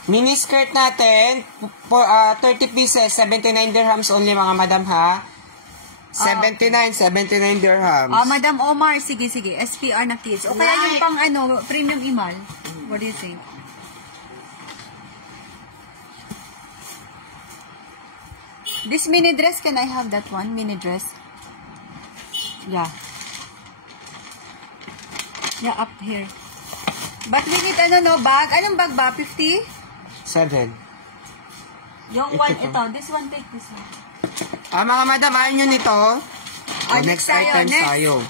Miniskirt natin, 30 pieces, 79 dirhams only, mga madam, ha? 79 dirhams. Madam Omar, sige. SPR na kids. O kaya yung pang premium imal. What do you think? This mini dress, can I have that one? Mini dress? Yeah. Yeah, up here. But we need bag. Anong bag ba? 50? 7. Yung one, ito. This one, take this one. Mga madam, ayaw nyo nito? Next Next item next. tayo.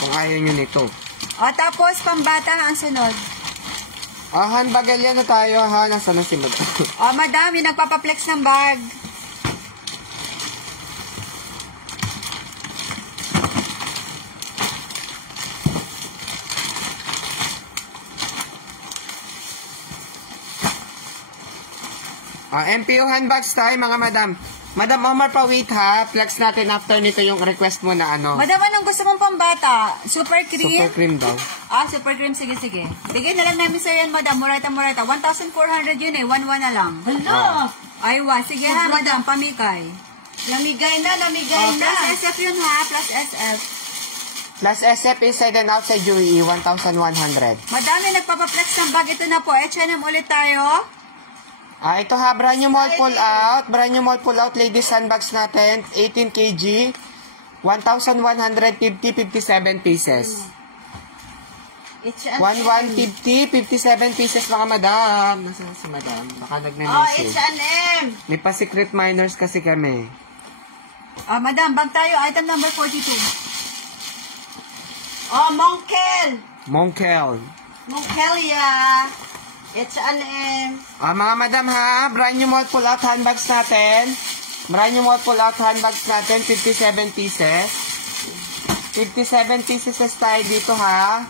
Kung ayaw nyo nito. Tapos, pambata ang sunod. Handbagel yan na tayo, ha? Nasaan na si madam? Madam, yung nagpapaplex ng bag. MPO handbags tayo, mga madam. Madam Omar, pa-wait, ha? Flex natin after nito yung request mo na ano. Madam, anong gusto mong pambata? Super cream? Super cream daw. Super cream. Sige. Bigyan na lang namin sa'yo yan, madam. Murata. 1,400 yun eh. 1,1 na lang. Hala! Aywa. Sige ha, madam. Pamikay. Namigay na. Plus SF yun ha. Plus SF. Plus SF inside and outside UAE, 1,100. Madam, yung nagpapaplex ng bag. Ito na po. H&M ulit tayo. Ito ha, brand new mall pull out. Brand new mall pull out ladies handbags natin. 18 kg. 1,150, 57 pieces. 1,150, 57 pieces, mga madam. Nasaan si madam? Baka nagme-message. H&M. May pa-secret minors kasi kami. Madam, bag tayo. Item number 42. Monkel. Monkelia. H&M. Mga madam ha, brand new mall pull out handbags natin. Brand new mall pull out handbags natin, 57 pieces. 57 pieces tayo dito ha.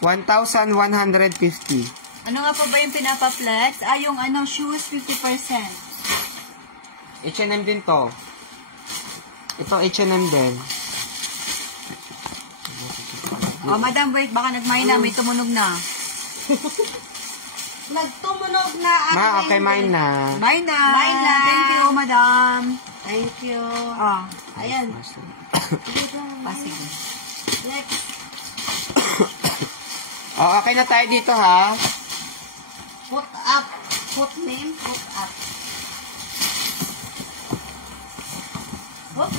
1,150. Ano nga pa ba yung pinapa-flex? Yung shoes, 50%. H&M din to. Ito H&M din. Madam, wait, baka nagmahina, may tumunog na. Nagtumunog na ang Okay, mine na. Bye na. Bye na. Thank you, madam. Thank you. Ayan. Sige. Next. Okay na tayo dito, ha? Put up. Put name. Put up. Put.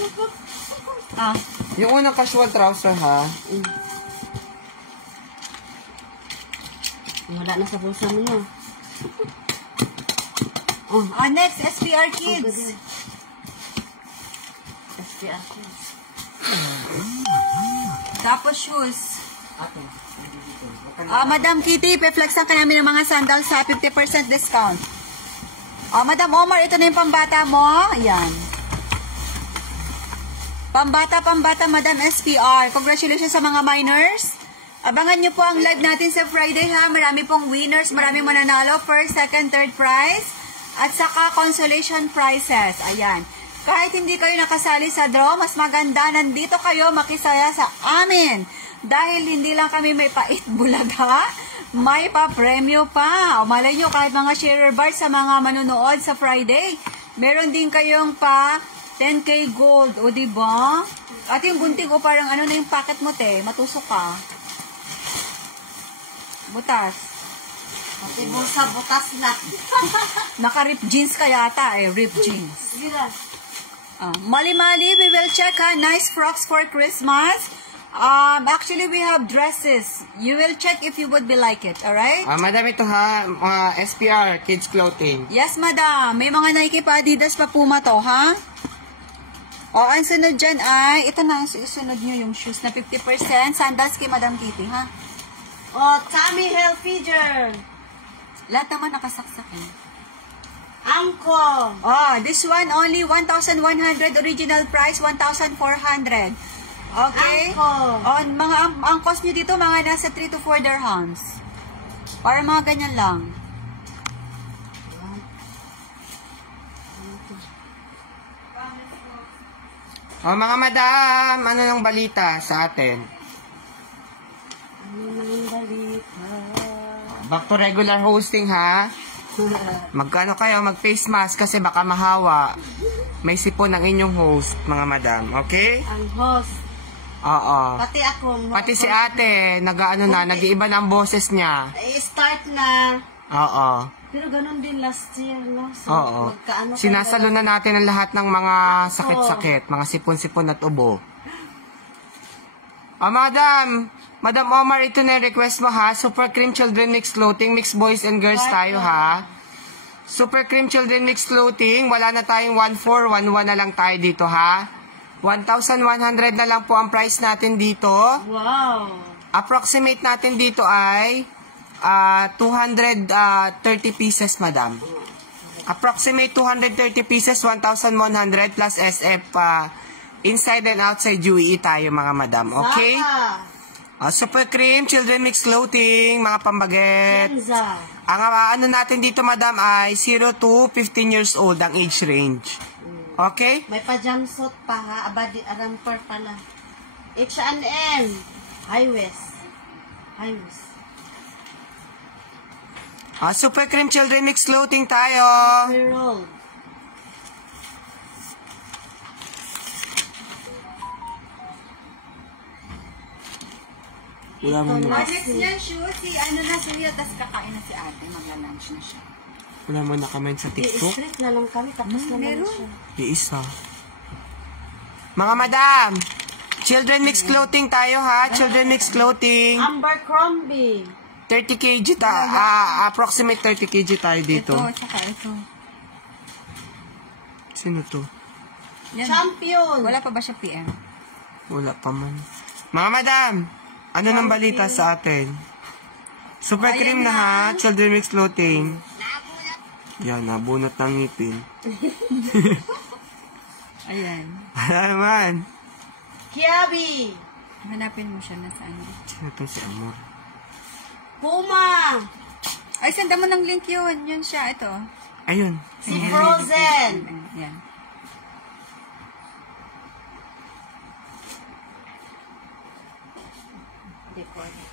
Yung unang casual trouser, ha? Wala na sa bulsa mo yun. Next, SPR Kids. SPR Kids. Tapos shoes. Madam Kitty, pe-flexan ka namin ng mga sandals sa 50% discount. Madam Omar, ito na yung pambata mo. Ayan. Pambata, Madam SPR. Congratulations sa mga minors. Abangan nyo po ang live natin sa Friday, ha. Marami pong winners, maraming mananalo. First, second, third prize. At saka consolation prizes. Ayan. Kahit hindi kayo nakasali sa draw, mas maganda nandito kayo makisaya sa amin. Dahil hindi lang kami may pait bulaga, may pa-premyo pa. O malay nyo, kahit mga sharer bars sa mga manunood sa Friday, meron din kayong pa 10K gold. O diba? At yung gunting, o parang ano na yung packet mo, te. Matusok ka. Butas. Pati bulsa butas na. Naka-rip jeans ka yata, rip jeans. Sila. Mali-mali, we will check, ha. Nice frocks for Christmas. Actually, we have dresses. You will check if you would be like it, alright? Madam, ito, ha? SPR, kids clothing. Yes, madam. May mga Nike pa, Adidas pa, Puma to, ha? Ang sunod dyan ay, ito na, sunod nyo yung shoes na 50%. Sandals kay Madam Kitty, ha? Tummy Hilfiger. Lahat naman nakasaksak, eh. Angko. This one only 1,100. Original price, 1,400. Okay? Angko. Ang cost nyo dito, mga nasa 3 to 4 dirhams. Para mga ganyan lang. Mga madam, ano nang balita sa atin? Back to regular hosting, ha? Magkano kayo? Mag-face mask kasi baka mahawa. May sipon ang inyong host, mga madam. Okay? Ang host. Oo. Pati ako. Pati si ate, nag-iiba na ang boses niya. Start na. Oo. Pero ganun din last year, no? So, Oo. Sinasalo na natin ang lahat ng mga sakit-sakit, mga sipon-sipon at ubo. Madam Omar, ito na yung request mo, ha? Super Cream Children Mix Clothing, mix boys and girls tayo, ha? Super Cream Children Mix Clothing, wala na tayong 1,400, 1,100 na lang tayo dito, ha? 1,100 na lang po ang price natin dito. Wow! Approximate natin dito ay 230 pieces, madam. Approximate 230 pieces, 1,100 plus SF inside and outside UAE tayo, mga madam. Okay? Super Cream, Children Mix Clothing, mga pambaget. Ang ano natin dito, madam, ay 0 to 15 years old ang age range. Okay? May pa-jumpsuit pa, ha? Abadi, ramper pala. H&M. High-waist. Super Cream Children Mix Clothing tayo. Roll. Wala mo na. Next niyan, shoes, ano na siya, tapos kakain na si ate, magla-lunch na siya. Wala mo na-comment sa TikTok. I-straight na lang kami, tapos na lang siya. Iisa. Mga madam, Children Mix Clothing tayo, ha? Children Mix Clothing. Abercrombie. 30 kg approximate 30 kg tayo dito. Ito, tsaka ito. Sino to? Yan. Champion. Wala pa ba siya PM? Wala pa man. Mga madam, ano nang balita sa atin? Super Cream na, ha? Children Mix Clothing. Yan, nabunot ng ngipin. Ayan. Wala naman. Kiabi. Hanapin mo siya na saan. Sino to si Amor? Puma. Ay, senda mo ng link yun. Yun siya, ito. Ayun. Si Frozen. Yan.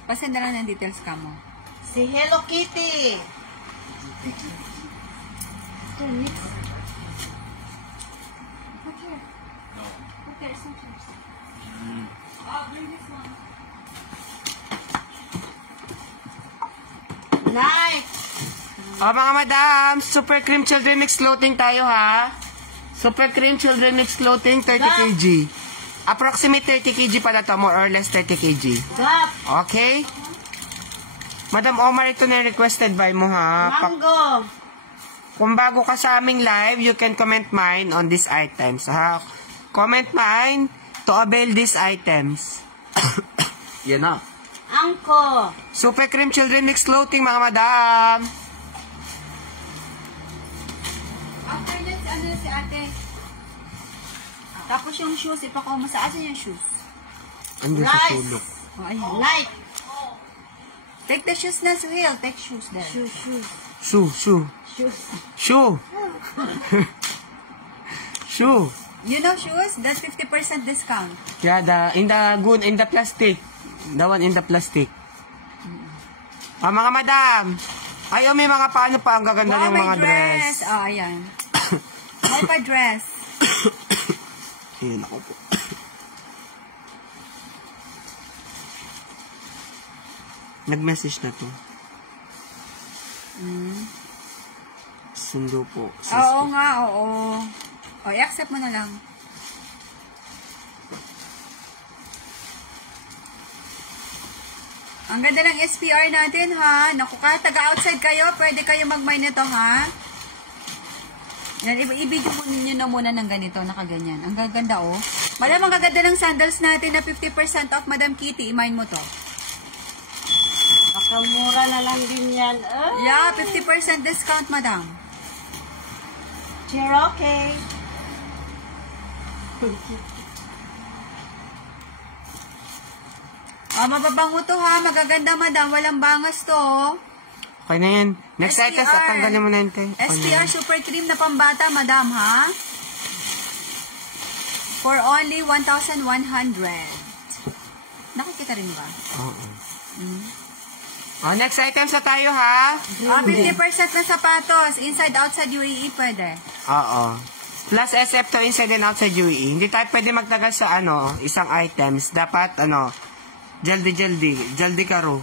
Pasenda lang ng details ka mo. Si Hello Kitty. Nice. Mga madam, Super Cream Children Mix Clothing tayo ha. Super Cream Children Mix Clothing, 30 kg. Approximate 30 kg pala to, more or less 30 kg. Gap. Okay? Madam Omar, ito na requested by mo ha. Mango. Kung bago ka sa aming live, you can comment mine on these items ha. Comment mine to avail these items. Yan na. Angko. Super Cream Children Mix Clothing, mga madam. After that, ano si ate? Tapos yung shoes, ipakaw mo sa atin yung shoes. Andun sa Nice. sulok. Oh, ayun. Light. Take the shoes na, Suhil. Take shoes there. Shoes. Shoe. Shoes. Shoe. Shoe. You know shoes? That's 50% discount. Yeah, in the plastic. The one in the plastic. Mga madam. Ay, may mga paano pa. Ang gaganda yung may mga dress. Oh, ayan. May pa dress. Ayun ako po. Nag-message na to. Sundo po. Oo nga, oo. O, i-accept mo na lang. Ang ganda ng SPR natin, ha? Naku, kahit taga-outside kayo, pwede kayo mag-mine nito, ha? Yan, i-video mo ninyo na muna ng ganito, nakaganyan. Ang gaganda, oh. Madam, ang gaganda ng sandals natin na 50% off, Madam Kitty. I-mine mo to. Nakamura na lang din yan. Yeah, 50% discount, Madam. Cherokee. Mababango to, ha? Magaganda, Madam. Walang bangas to, oh. Okay na yan. Next SPR. item, tanggalin mo na yun, te. SPR Super Cream na pambata, Madam, ha? For only 1,100. Nakikita rin ba? Oo. Next items na tayo, ha? 50% na sapatos. Inside, outside UAE, pwede. Oo. Plus SF to inside and outside UAE. Hindi tayo pwede magtagal sa isang items. Dapat, jaldi karo.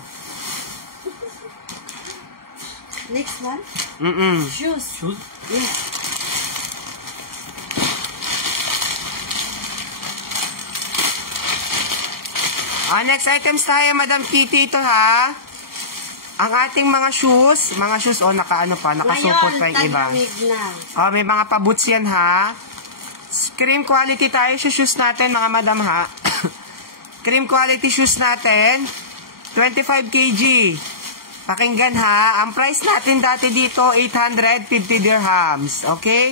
Next one. Shoes. Yeah. Next items tayo, Madam Kitty, ito ha. Ang ating mga shoes, nakasupot pa yung iba. Ngayon, na. May mga pa-boots yan ha. Cream quality tayo sa shoes natin, mga madam ha. Cream quality shoes natin, 25 kg. Pakinggan ha, ang price natin dati dito, 850 dirhams. Okay?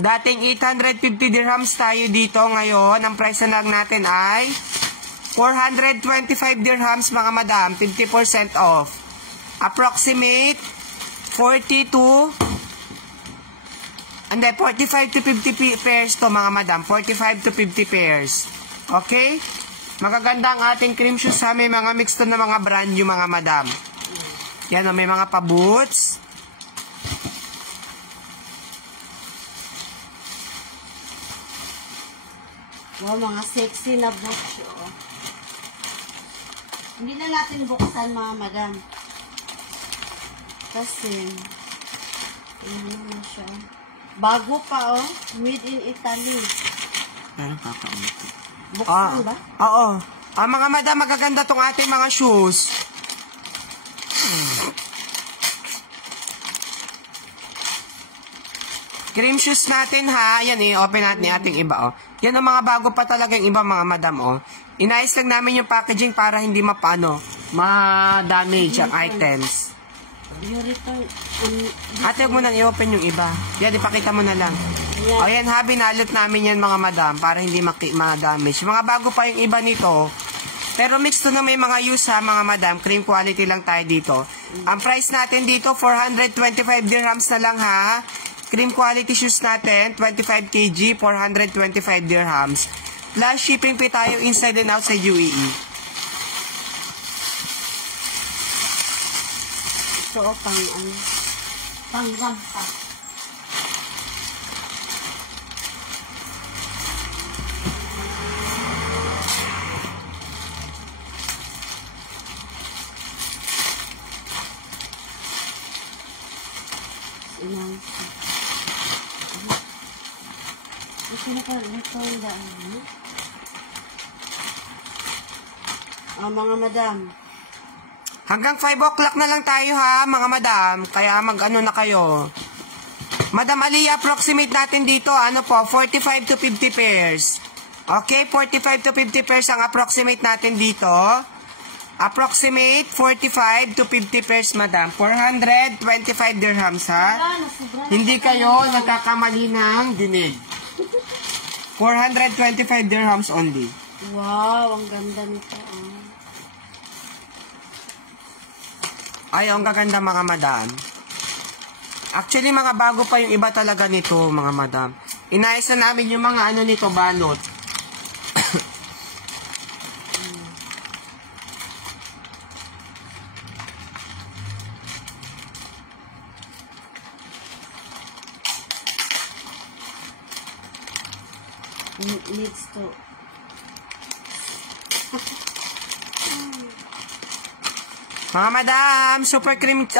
Dating 850 dirhams tayo dito. Ngayon, ang price na lang natin ay 425 dirhams, mga madam. 50% off. Approximate 45 to 50 pairs to, mga madam. 45 to 50 pairs. Okay? Magaganda ang ating cream shoes ha. May mga mix to na mga brand new, mga madam. Yan o, may mga pa-boots. Wow, mga sexy na boots. Oh. Hindi na natin buksan, mga madam. Kasi, ano na siya. Bago pa, oh. Made in Italy. Parang kakaunti. Buksan ba? Oo. Mga madam, magaganda tong ating mga shoes. Cream shoes natin ha. Yan open natin yung ating iba Yan ang mga bago pa talaga yung iba, mga madam Inayos lang namin yung packaging para hindi ma-damage ang items. Yung return, Ate, huwag mo nang i-open yung iba. Yan, ipakita mo na lang. Yan ha, binalot namin yan, mga madam, para hindi ma-damage. Mga bago pa yung iba nito, Pero mix to na may mga use ha, mga madam. Cream quality lang tayo dito. Ang price natin dito, 425 dirhams na lang ha. Cream quality shoes natin, 25 kg, 425 dirhams. Plus shipping fee tayo inside and out sa UAE. So, pang rampa. Mga madam. Hanggang 5 o'clock na lang tayo ha, mga madam. Kaya mag-ano na kayo. Madam Aliyah, approximate natin dito, 45 to 50 pairs. Okay, 45 to 50 pairs ang approximate natin dito. Approximate 45 to 50 pairs, madam. 425 dirhams, ha? Hindi kayo nagkakamali ng dinig. 425 dirhams only. Wow, ang ganda nito. Ay, ang gaganda, mga madam. Actually, mga bago pa yung iba talaga nito, mga madam. Inayos na namin yung mga nito, balot. Needs to. Mga madam, super cream,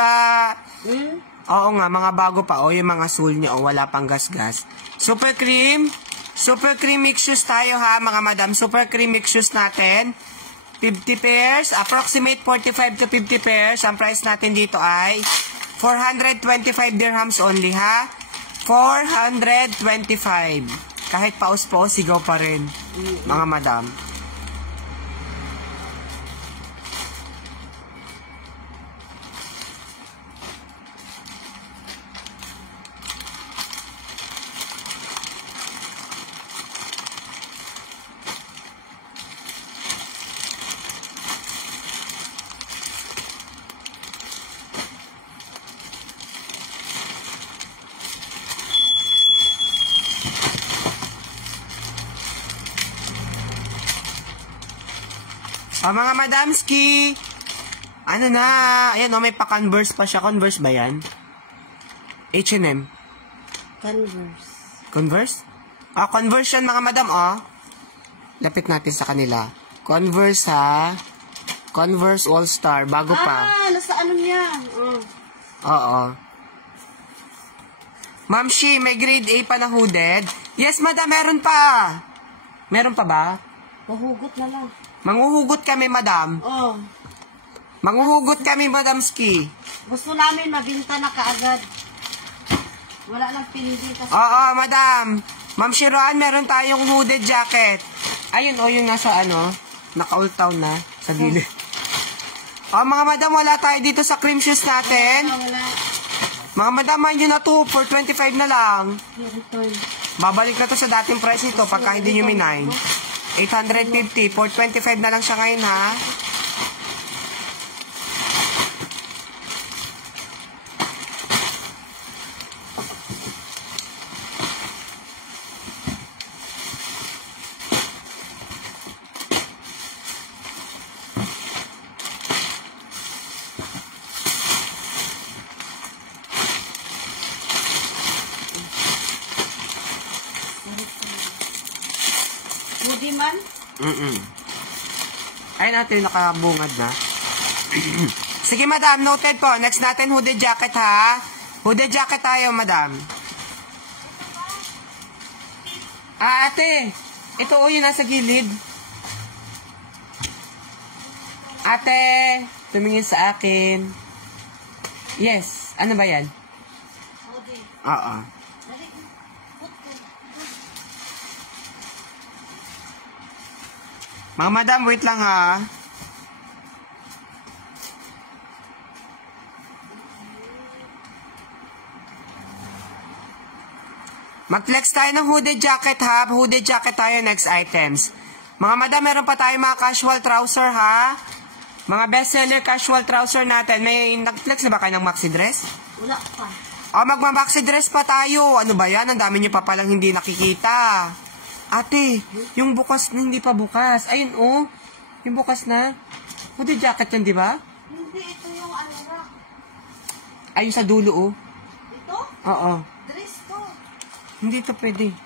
oo nga, mga bago pa, yung mga soul niya, wala pang gas-gas. Super cream mix shoes tayo ha, mga madam. Super cream mix shoes natin. 50 pairs, approximate 45 to 50 pairs. Ang price natin dito ay 425 dirhams only ha. 425. Kahit paus-paus, sigaw pa rin, mga madam. Mga madamski, ayan may pa-Converse pa siya. Converse ba yan? H&M. Converse? Converse yan, mga madam, Lapit natin sa kanila. Converse, ha? Converse All-Star, bago pa. Nasa yan? Oo. Ma'am Shi, may grade A pa na hooded? Yes, madam, meron pa. Meron pa ba? Mahugot na lang. Manghuhugot kami, madam. Manghuhugot kami, Madam Ski. Gusto namin mabinta na kaagad. Wala lang pinili kasi. Oo, madam. Ma'am Shiroan, meron tayong hooded jacket. Ayun, yung nasa naka-old town na, sa gilid. Mga madam, wala tayo dito sa cream shoes natin. Wala. Mga madam, mind nyo na to, for 25 na lang. Return. Babalik na to sa dating price nito, pagka hindi nyo minine. 850, for 25 na lang siya ngayon, ha? Hoodie man? Ay natin, nakabungad na. Sige, madam, noted po. Next natin, hooded jacket, ha? Hooded jacket tayo, madam. Ate. Ito, yung nasa gilid. Ate. Tumingin sa akin. Yes. Ano ba yan? Hoodie. Oo. Mga madam, wait lang, ha? Mag-flex tayo ng hooded jacket, ha? Hooded jacket tayo, next items. Mga madam, meron pa tayong mga casual trouser, ha? Mga bestseller casual trouser natin. May nag-flex na ba kayo ng maxi dress? Wala pa. Magma-maxi dress pa tayo. Ano ba yan? Ang dami nyo pa palang hindi nakikita. Ate, yung bukas na hindi pa bukas. Ayun, oh. Yung bukas na. Hoodie jacket yan, di ba? Hindi, ito yung ano ba? Ayun sa dulo, oh. Ito? Oo. Dress to. Hindi to pwede.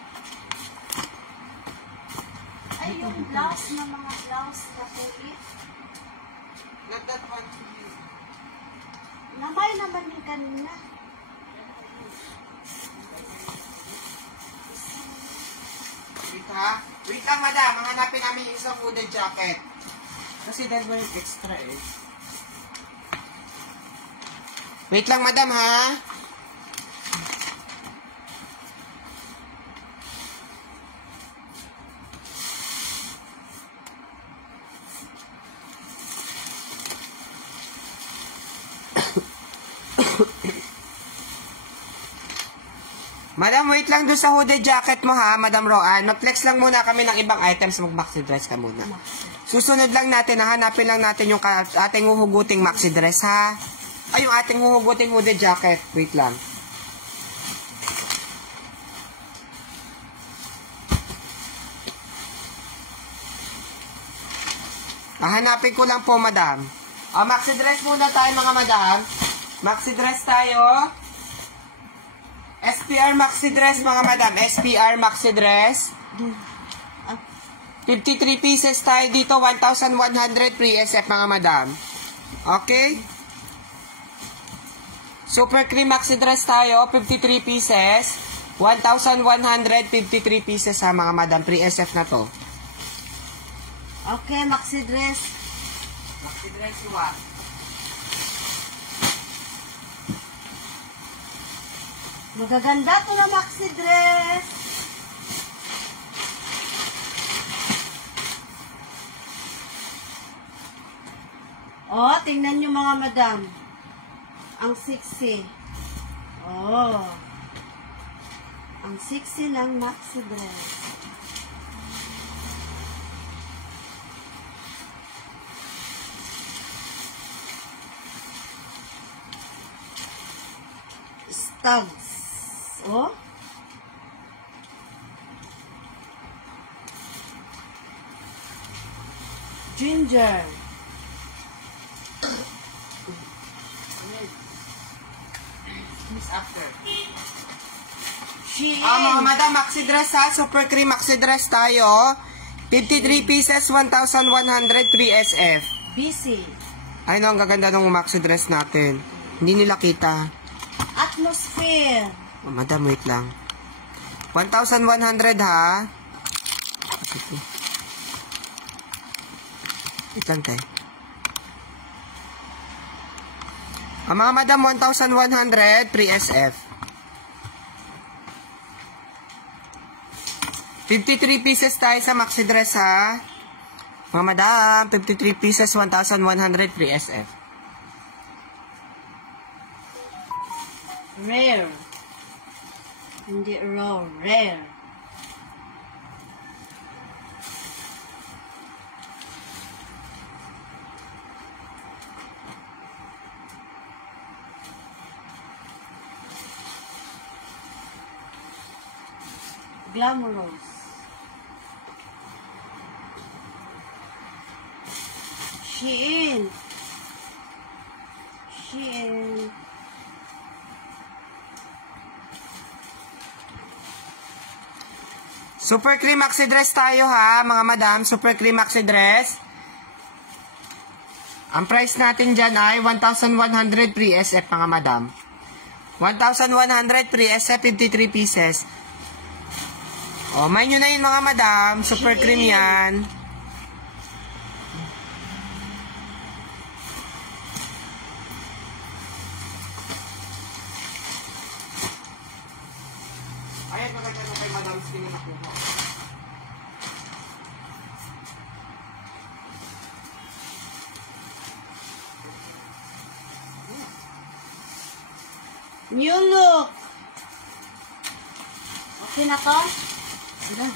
Ay, yung blouse na mga blouse na kulit. Not that one. Namay naman yung kanina. Wait, ha? Wait lang, madam. Hanapin namin yung isang hooded jacket. Kasi dahil mo yung extra, eh. Wait lang, madam, ha? Madam, wait lang doon sa hooded jacket mo, ha, Madam Roan. Mag-flex lang muna kami ng ibang items. Mag-maxi dress ka muna. Susunod lang natin, hanapin lang natin yung ating huhuguting maxi dress, ha? Ay, yung ating huhuguting hooded jacket. Wait lang. Hanapin ko lang po, madam. Maxi dress muna tayo, mga madam. Maxi dress tayo. SPR maxi dress, mga madam. SPR maxi dress. 53 pieces tayo dito. 1,100 free SF, mga madam. Okay? Super cream maxi dress tayo. 53 pieces. 1,153 pieces, ha, mga madam. Free SF na to. Okay, maxi dress. Maxi dress what? Magaganda to na maxi dress. Oh, tingnan nyo mga madam. Ang sexy. Oh. Ang sexy ng maxi dress. Studs. Oh. Ginger. Who's after? Shein. Mga madam, maxi dress, ha. Super cream maxi dress tayo. 53 pieces, 1,100 free SF. Busy. Ay, no, ang gaganda ng maxi dress natin. Hindi nila kita. Atmosphere. Madam, wait lang. 1,100, ha? Wait lang, tayo. Mga madam, 1,100 free SF. 53 pieces tayo sa maxi dress, ha? Mga madam, 53 pieces, 1,100 free SF. Rare. Hindi raw. Rare. Glamorous. Shein. Shein. Super cream maxi dress tayo, ha, mga madam. Super cream maxi dress. Ang price natin dyan ay 1,100 free SF, mga madam. 1,100 free SF, 53 pieces. O, may nyo na yun, mga madam. Super cream yan. Ayan, maganda na kay madam. Sige na po. New look. Okay na to? Sila.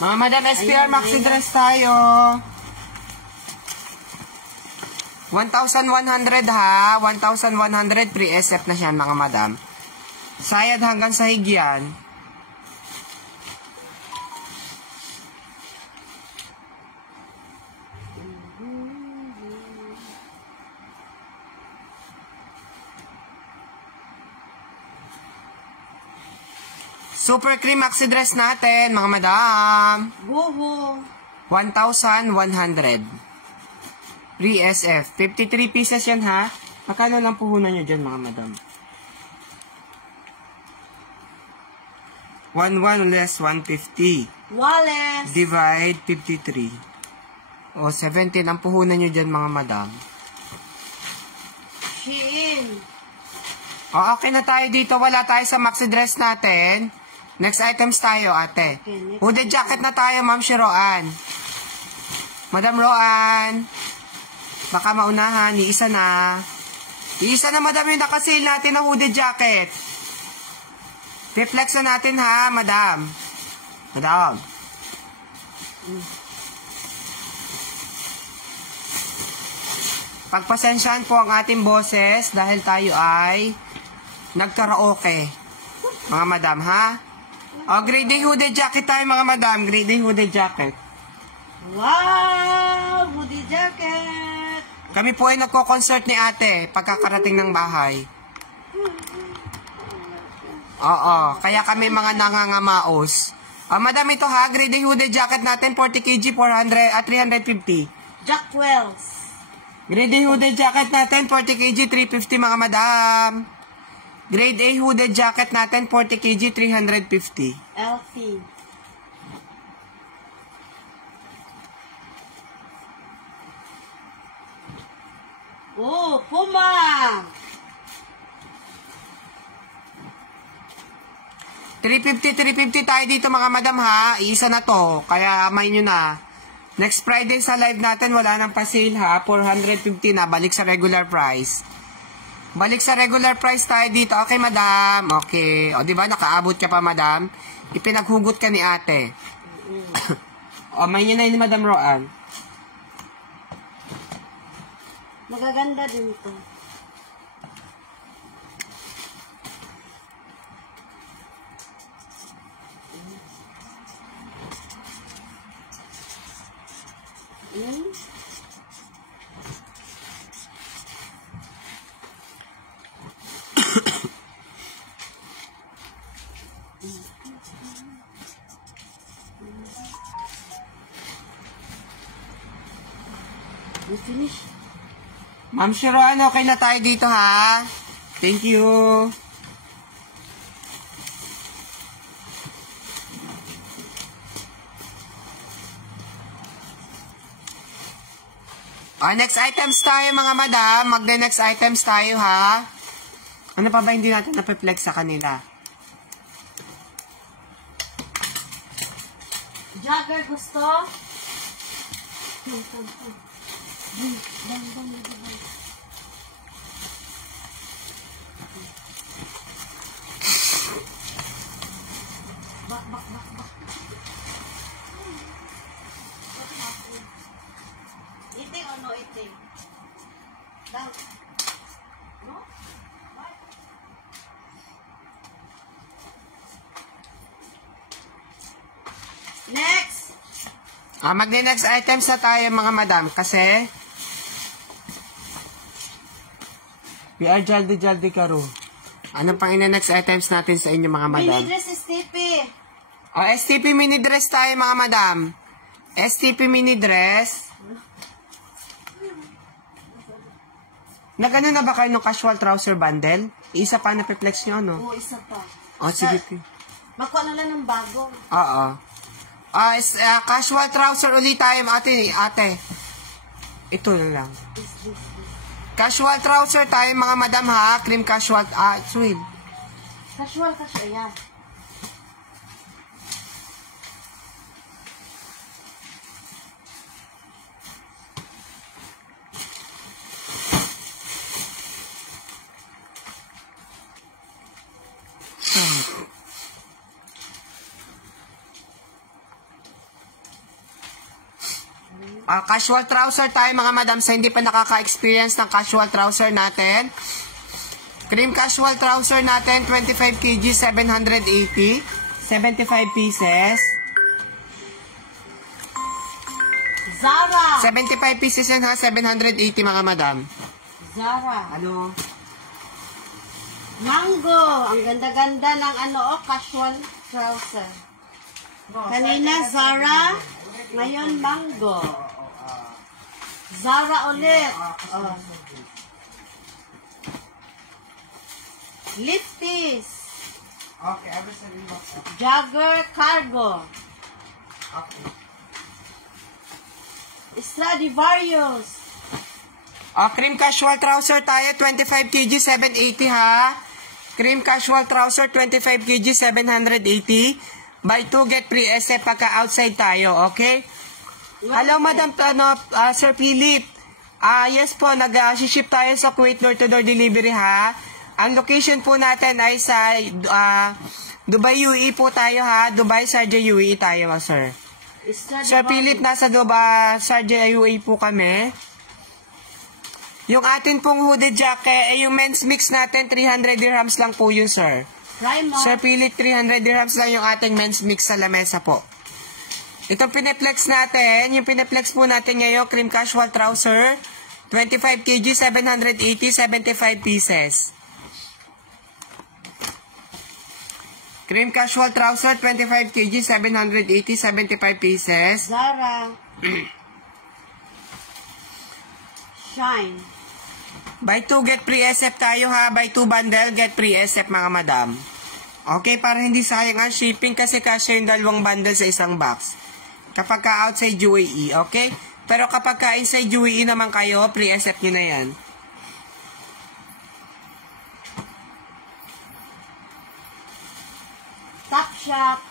Mga madam, SPR maxi dress tayo. 1,100 ha. 1,100 free SF na siya mga madam. Sayad hanggang sa higyan. Super cream maxi dress natin, mga madam. Buho. 1,100. Free SF. 53 pieces yan, ha? Magkano lang puhunan nyo dyan, mga madam? 1,1 less 150. Wallace. Divide 53. O, 17 ang puhunan nyo dyan, mga madam. Shein. O, okay na tayo dito. Wala tayo sa maxi dress natin. Next items tayo, ate. Okay, next Hooded jacket na tayo, Ma'am si Roan. Madam Roan. Baka maunahan, iisa na. Iisa na, madam, yung nakasale natin na hooded jacket. Reflex na natin, ha, madam. Madam. Pagpasensyahan po ang ating boses dahil tayo ay nagkaraoke. Mga madam, ha? O, grade A hooded jacket tayo, mga madam. Grade A hooded jacket. Wow! Hoodie jacket. Kami po ay nagko-concert ni ate pagkakarating ng bahay. Oo, kaya kami mga nangangamaos. Madam, ito ha, grade A hooded jacket natin, 40 kg, 350. Jack Wells. Grade A hooded jacket natin, 40 kg, 350 mga madam. Grade A hooded jacket natin, 40 kg, 350. Elfie. Oh, Puma. 350 tayo dito mga madam ha. Iisa na to, kaya amay nyo na. Next Friday sa live natin, wala nang pa-sale ha. 450 na, balik sa regular price. Balik sa regular price tayo dito. Okay, madam. Okay. O, di ba nakaabot ka pa, madam? Ipinaghugot ka ni ate. O, may yun na yun, Madam Roan. Magaganda din ito. Finish. Ma'am Sharon, okay na tayo dito ha. Thank you. Next items tayo mga madam. Magda-next items tayo ha. Ano pa ba hindi natin napiplex sa kanila? Jogger gusto? Bak. Iting o no iting? Down. No? What? Next! Magda-next items na tayo mga madam kasi we are jaldi karo. Ano pang ina-next items natin sa inyo mga madam? Mini dress STP. STP mini dress tayo mga madam. STP mini dress. Nagano na ba kayo ng casual trouser bundle? Isa pa na perplex nyo, no? Oo, isa pa. Sige. Makuha na lang ng bago. Oo. Casual trouser ulit tayo, ate. Ito na lang. Casual trouser tayo, mga madam, ha? Cream casual, swim. Casual, yan. Casual trouser tayo mga madam sa hindi pa nakaka-experience ng casual trouser natin. Cream casual trouser natin, 25 kg, 780. 75 pieces. Zara. 75 pieces yan ha, 780 mga madam. Zara. Ano? Mango. Ang ganda-ganda ng casual trouser. Kanina Zara, ngayon mango. Zara ulit. Oh. Lifties. Okay, I will send you Jogger cargo. Okay. Stradivarius. Cream casual trouser tayo, 25 kg, 780 ha. Cream casual trouser, 25 kg, 780. Buy 2, get free SF pagka outside tayo, okay? Hello, Madam, Sir Philip. Yes po, nag-ship tayo sa Kuwait door-to-door delivery ha. Ang location po natin ay sa Dubai, UAE po tayo ha. Dubai, Sharjah, UAE tayo sir. Sir Philip, nasa Dubai, Sharjah, UAE po kami. Yung atin pong hooded jacket, yung men's mix natin, 300 dirhams lang po yun, sir. Sir Philip, 300 dirhams lang yung ating men's mix sa lamesa po. Itong pineplex natin, yung pineplex po natin ngayon, cream casual trouser, 25 kg, 780, 75 pieces. Cream casual trouser, 25 kg, 780, 75 pieces. Zara. Shine. Buy 2, get free SF tayo ha. Buy 2 bundle, get free SF mga madam. Okay, para hindi sayang ang shipping kasi kasya yung dalawang bundle sa isang box. Kapag ka outside UAE, okay? Pero kapag ka inside UAE naman kayo, free SF nyo na yan. Top Shop.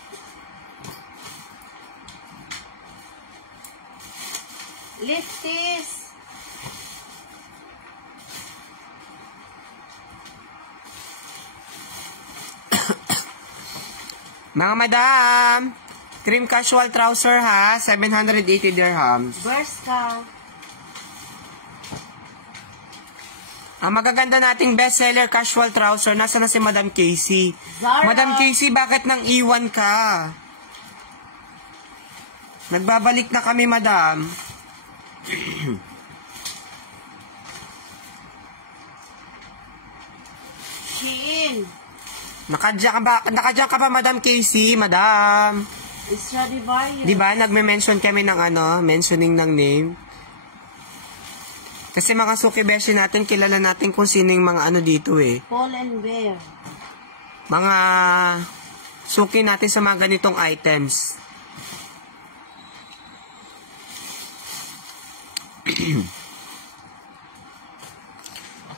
Lifties. Mga madam, cream casual trouser ha, 780 dirhams. Berska. Ang magaganda nating bestseller casual trouser, nasa na si Madam Casey? Zara. Madam Casey, bakit nang iwan ka? Nagbabalik na kami, madam. Shein. Nakadya ka ba, Madam Casey? Madam. Stradivarius. Diba, nagme-mention kami ng mentioning ng name. Kasi mga suki beshi natin, kilala natin kung sino yung mga dito eh. Paul and Bear. Mga suki natin sa mga ganitong items.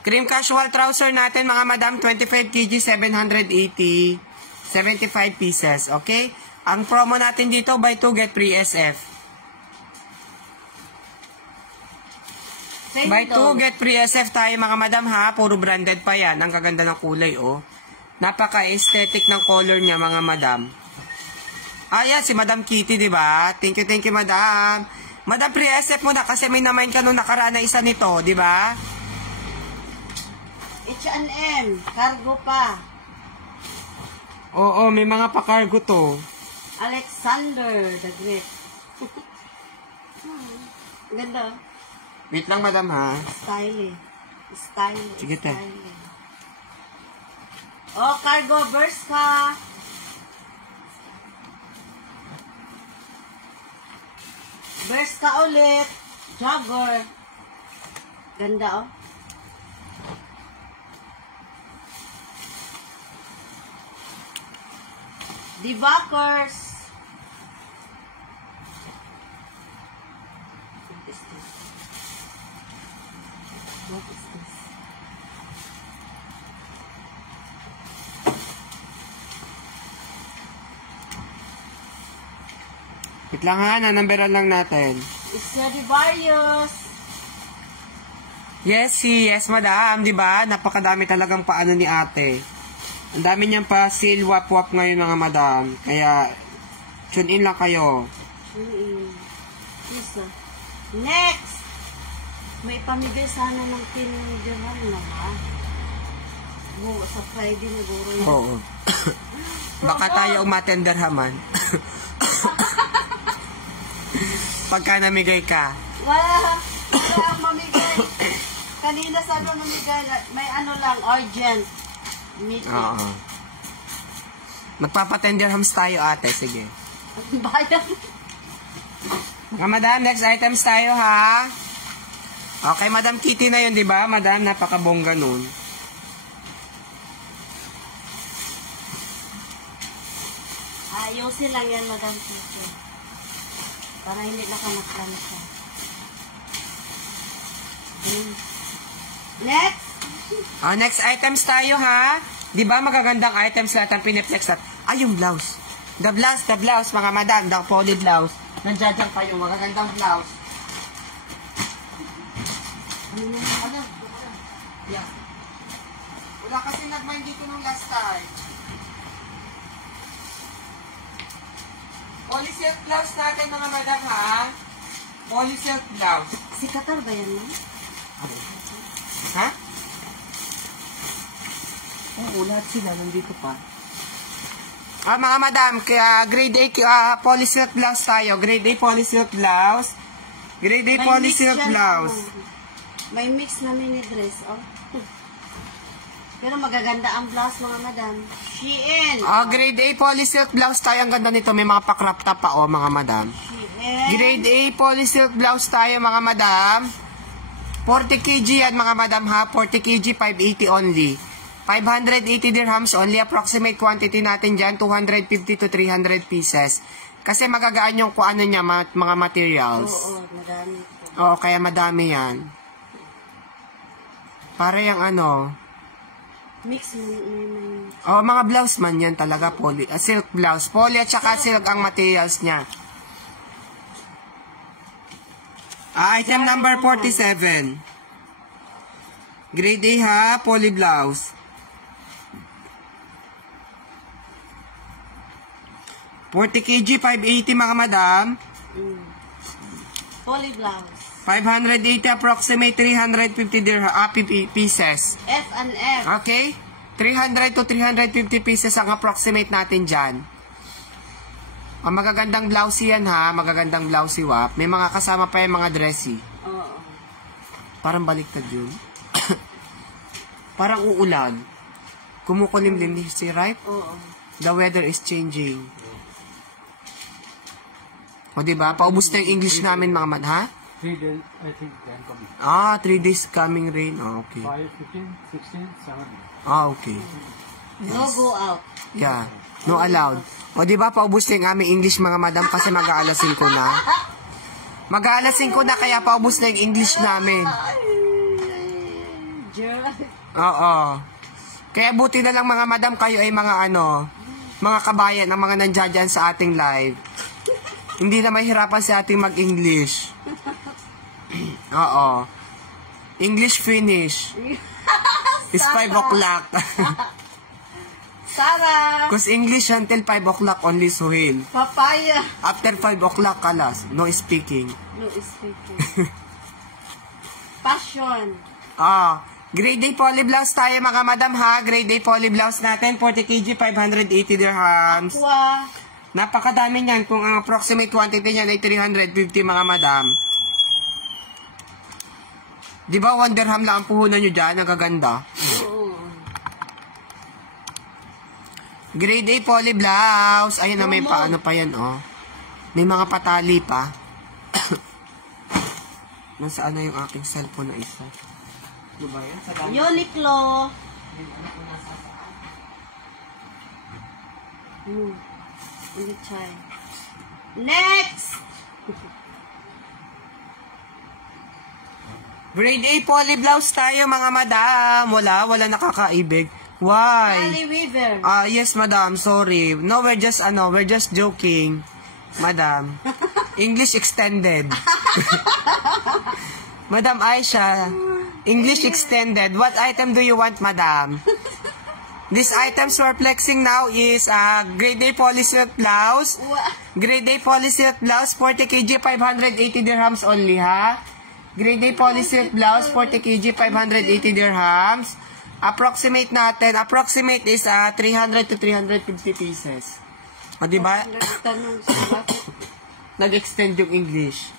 Cream casual trouser natin mga madam, 25 kg, 780, 75 pieces, okay? Ang promo natin dito, buy 2, get free SF. Buy 2, get free SF tayo mga madam ha, puro branded pa yan. Ang kaganda ng kulay oh. Napaka-aesthetic ng color niya mga madam. Yan, si Madam Kitty, diba? Thank you madam. Madam, free SF mo na kasi may namain ka nung nakaraan na isa nito, diba? H&M, cargo pa. Oo, may mga pa-cargo to. Alexander the Great. Ganda. Wait lang, madam, ha? Styling. Sige, te. Oh, cargo, Berska. Berska ulit. Jogger. Ganda, oh. Debakers. What is this? What is this? Wait lang ha, nanamberan lang natin. Stradivarius. Yes, madam, di ba? Napakadami talagang paano ni ate. Ang dami niyang pa sale wap-wap ngayon mga madam. Kaya, tune in lang kayo. Isa. Next! May pamigay sana ng tinidemar na ha. Sa Friday na guro yan. Oo. Baka tayo ang matenderhaman. Pagka namigay ka. Wala ang mamigay. Kanina sabi mamigay, may ano lang, urgent meeting. Oo. Magpapatenderhams tayo ate, sige. Bayan. Mga madam, next items tayo ha. Okay, Madam Kitty na yun, di ba? Madam, napakabongga nun. Ayusin lang yan, Madam Kitty. Para hindi nakamaklansa. Next! Next items tayo ha. Di ba magagandang items lahat ang piniplex at yung blouse. The blouse, mga madam, the poly blouse. Nandiyan pa yung magagandang blouse. Yeah. Wala kasi nag-mind dito nung last time. Poly silk blouse natin mga madam ha. Poly silk blouse. Si Qatar ba yan, ma'am? Ha? Oo, lahat sila nandito pa. Mga madam, kaya grade A poly silk blouse tayo. Grade A poly silk blouse. Grade A poly silk blouse. May mix na mini dress, oh. Pero magaganda ang blouse, mga madam. Shein. Grade A poly silk blouse tayo. Ang ganda nito. May mga pa-crop top pa, mga madam. Shein. Grade A poly silk blouse tayo, mga madam. 40 kg yan, mga madam ha. 40 kg, 580 only. 580 dirhams only. Approximate quantity natin dyan, 250 to 300 pieces. Kasi magagaan yung kung ano niya, mga materials. Oo, madami po. Oo, kaya madami yan. Para yung ano. Mix may Mga blouse man yan talaga, poly. Silk blouse. Poly at saka silk ang materials niya. Item number 47. Grade A ha, poly blouse. 40 kg, 580 mga madam. poly blouse. 580 approximate 350 pieces. F and F. Okay? 300 to 350 pieces ang approximate natin dyan. Ang magagandang blousey yan ha. Magagandang blousey wap. May mga kasama pa yung mga dressy. Oo. Parang baliktad yun. Parang uulan. Kumukulimlim si right? Oo. The weather is changing. O diba? Paubos na yung English namin mga man, ha? 3 days, I think, then coming. 3 days coming rain. Okay. 5, 15, 16, 17. Okay. No go out. Yeah. No allowed. O diba? Paubos na yung aming English mga madam kasi mag-aalasin ko na. Mag-aalasin ko na kaya paubos na yung English namin. Oo. Kaya buti na lang mga madam kayo ay mga mga kabayan ang mga nandiyan sa ating live. Hindi na mahirapan sa ating mag-English. Oo. English finish. It's 5 o'clock. Sarah. Because English until 5 o'clock only Suhail. Papaya. After 5 o'clock kalas. No speaking. No speaking. Passion. Grade A poly blouse tayo mga madam ha. Grade A poly blouse natin. 40 kg, 580 dirhams. Aqua. Napakadami niyan. Kung ang approximate quantity niyan ay 350 mga madam. Di ba 1 dirham lang ang puhunan nyo dyan? Ang gaganda. Oo. Grade A poly blouse. Ayun na may paano pa yan May mga patali pa. Nasaan na yung aking cellphone na isa? Ano ba yan? Sa Uniqlo. Let try. Next! Grade A poly blouse tayo mga madam. Wala nakakaibig. Why? Ali Weaver. Yes madam, sorry. No, we're just joking. Madam. English extended. Madam Aisha. English extended. What item do you want, madam? These items we're flexing now is grade A poly silk blouse. Grade A poly silk blouse, 40 kg, 580 dirhams only, ha? Grade A poly silk blouse, 40 kg, 580 dirhams. Approximate natin, approximate is 300 to 350 pieces. O, diba? Nagtanong sa bakit. Nag-extend yung English.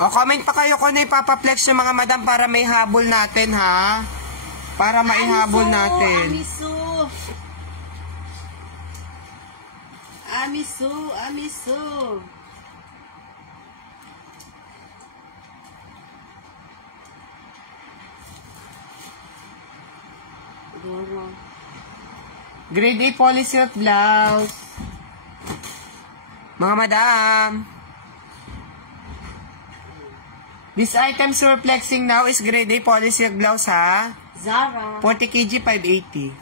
O, comment pa kayo kung ano ipapaplex yung mga madam para may habol natin, ha? Para maihabol natin. Amisu. Doro. Grade A poly silk blouse. Mga madam. These items we're flexing now is grade A poly silk blouse, ha? Zara. 40 kg, 580.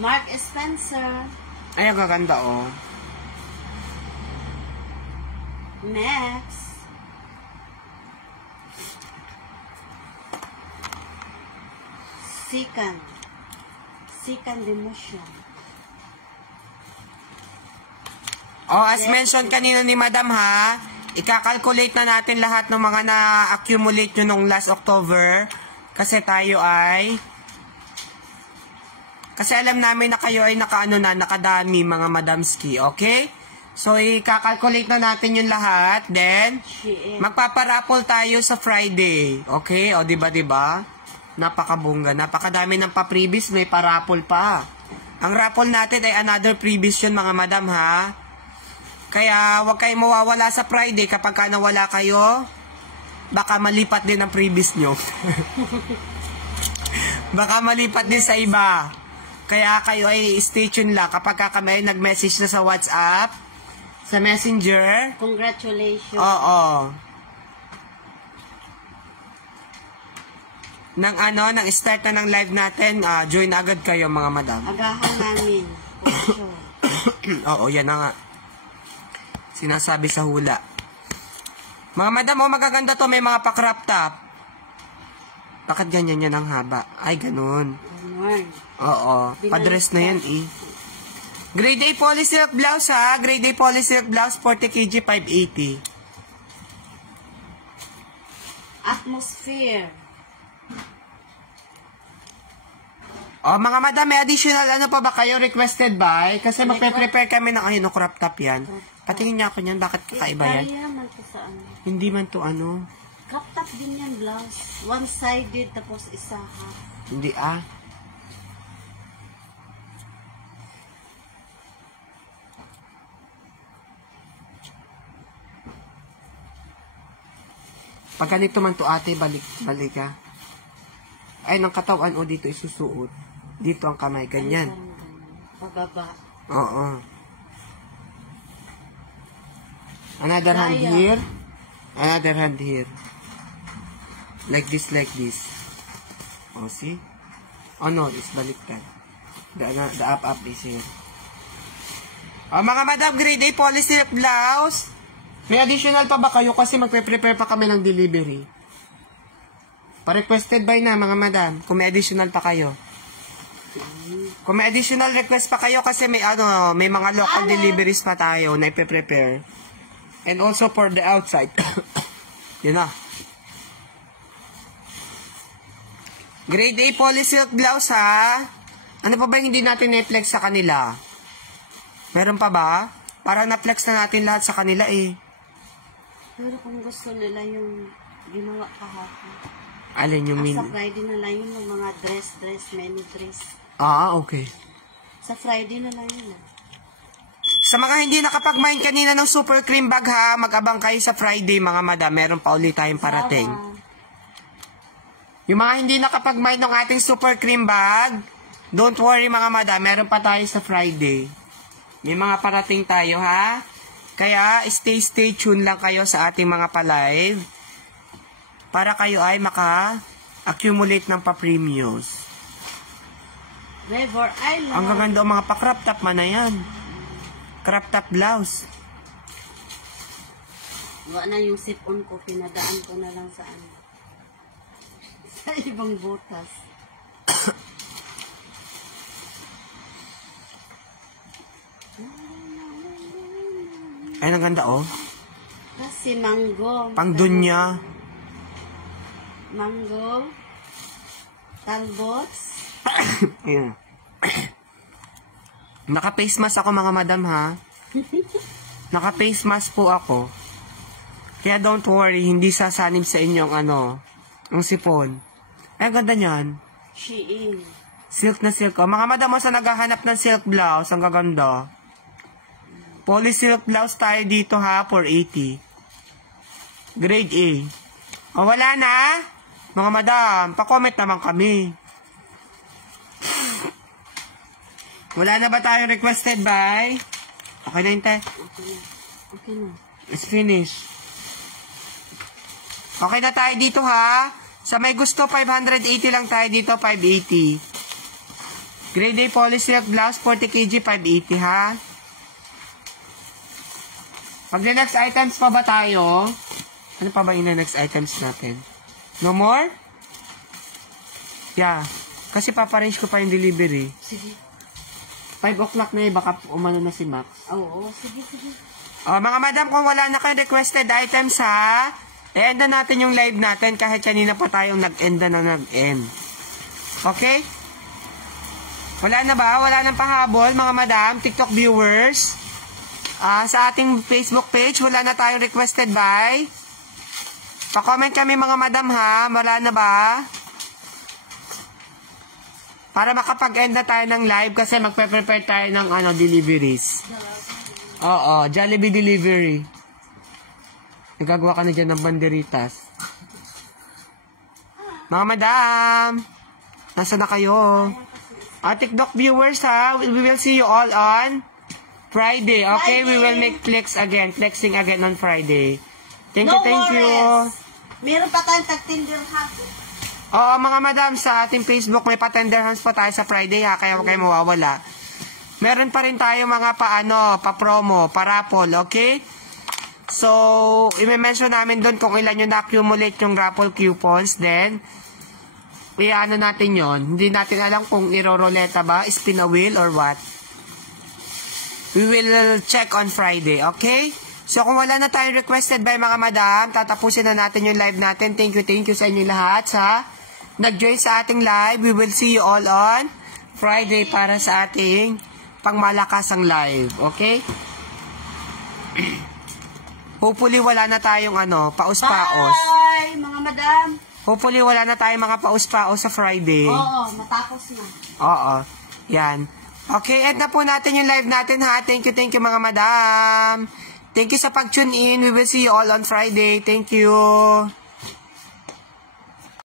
Mark Spencer. Ay, ang gaganda, oh. Next. Second emotion. Oh, as mentioned kanina ni Madam, ha, ikakalculate na natin lahat ng mga na-accumulate nyo nung last October. Kasi tayo ay... Kasi alam namin na kayo ay nakadami mga Madamski, okay? So, ikakalculate na natin yung lahat. Then, magpaparapol tayo sa Friday. Okay? O, diba? Napakabongga. Napakadami ng pa-previous. May parapol pa. Ang raffle natin ay another previous yun, mga madam, ha? Kaya, huwag kayong mawawala sa Friday. Kapag ka nawala kayo, baka malipat din ang previous nyo. Baka malipat din sa iba. Kaya kayo ay stay tuned lang. Kapag kami nag-message na sa WhatsApp, sa Messenger. Congratulations. Oo. Nang start na ng live natin, join agad kayo mga madam. Agahan namin. Oo, yan na nga. Sinasabi sa hula. Mga madam, magaganda to. May mga pa-crop top. Bakit ganyan yan ang haba? Ay, ganun. Oo. Pa-dress na yan, eh. Grade A poly silk blouse, ha? Grade A poly silk blouse, 40 kg, 580. Atmosphere. Oh, mga madam, may additional ano pa ba kayo requested by? Kasi magpe-prepare kami ng no crop top yan. Patingin niya ako niyan, bakit kakaiba yan? Kaya man to sa ano. Hindi man to ano. Crop top din yan, blouse. One-sided, tapos isa ha. Hindi Pag ganito man to ate, balik ka. Ay, ng katawan o dito isusuot. Dito ang kamay, ganyan. Pababa. Oo. Another hand here. Another hand here. Like this, like this. Oh, see? Oh no, it's baliktad. The up is here. Oh, mga madam, grade A poly silk blouse. May additional pa ba kayo kasi magpe-prepare pa kami ng delivery? Pa-requested by na, mga madam. Kung may additional pa kayo. Kung may additional request pa kayo kasi may mga local deliveries pa tayo na ipe-prepare. And also for the outside. Yun na. Grade A poly silk blouse, ha? Ano pa ba hindi natin na-flex sa kanila? Meron pa ba? Para na-flex na natin lahat sa kanila, eh. Pero kung gusto nila yung ginawa kahapon. Alin yung Sa Friday na lang yun, yung mga dress, many dress. Okay. Sa Friday na lang yun. Sa mga hindi nakapag-mine kanina ng super cream bag, ha, mag-abang kayo sa Friday, mga madam. Meron pa ulit tayong parating. Yung mga hindi nakapag-mine ng ating super cream bag, don't worry mga madam, meron pa tayo sa Friday. May mga parating tayo, ha. Kaya, stay tuned lang kayo sa ating mga pa-live para kayo ay maka-accumulate ng pa-premiums. River Island. Ang gaganda ang mga pa-crop top man na yan. Crop top blouse. Wala na yung sipon ko, pinadaan ko na lang sa ano. Sa ibang butas. Ay, ang ganda, oh. Kasi mango. Pang dunya. Mango. Talbots. Ayan. Naka-face mask ako, mga madam, ha? Naka-face mask po ako. Kaya don't worry, hindi sasanib sa inyong ang sipon. Ay, ang ganda niyan. Shein. Silk na silk. Oh, mga madam, sa naghahanap ng silk blouse, ang gaganda. Poly silk blouse tayo dito, ha, 480. Grade A. O, wala na? Mga madam, pa-comment naman kami. Wala na ba tayong requested by? Okay na yun, te? Okay na. It's finished. Okay na tayo dito, ha? Sa may gusto, 580 lang tayo dito, 580. Grade A poly silk blouse, 40 kg, 580, ha? Pag next items pa ba tayo? Ano pa ba yung next items natin? No more? Yeah. Kasi paparrange ko pa yung delivery. Sige. 5 o'clock na baka umano na si Max. Oo, sige. Mga madam, kung wala na kayong requested items, ha? I-end na natin yung live natin kahit kanina pa tayong nag-end na nag-end. Okay? Wala na ba? Wala nang pahabol, mga madam, TikTok viewers. Sa ating Facebook page, wala na tayong requested by. Pa-comment kami, mga madam, ha? Wala na ba? Para makapag-end na tayo ng live kasi magpe-prepare tayo ng deliveries. Oo, Jollibee delivery. Nagagawa ka na dyan ng banderitas. Mga madam, nasa na kayo? TikTok viewers, ha? We will see you all on Friday. Okay, we will make flexing again on Friday. Thank you. Meron pa tayong tag-Tinder happy. Oo, mga madam, sa ating Facebook may pa-tender hands pa tayo sa Friday, ha? Kaya huwag kayo mawawala. Meron pa rin tayo mga pa-promo, pa-raffle, okay? So, i-mention namin doon kung ilan yung na-accumulate yung raffle coupons. Then, i-ano natin yon. Hindi natin alam kung iro-roleta ba, spin a wheel or what. We will check on Friday, okay? So, kung wala na tayong requested by mga madam, tatapusin na natin yung live natin. Thank you sa inyo lahat sa nag-join sa ating live. We will see you all on Friday para sa ating pangmalakasang live. Okay? Hopefully, wala na tayong paus-paus. Bye, mga madam. Hopefully, wala na tayong mga paus-paus sa Friday. Oo, matapos na. Oo. Yan. Okay, end na po natin yung live natin, ha? Thank you mga madam. Thank you sa pag-tune in. We will see you all on Friday. Thank you.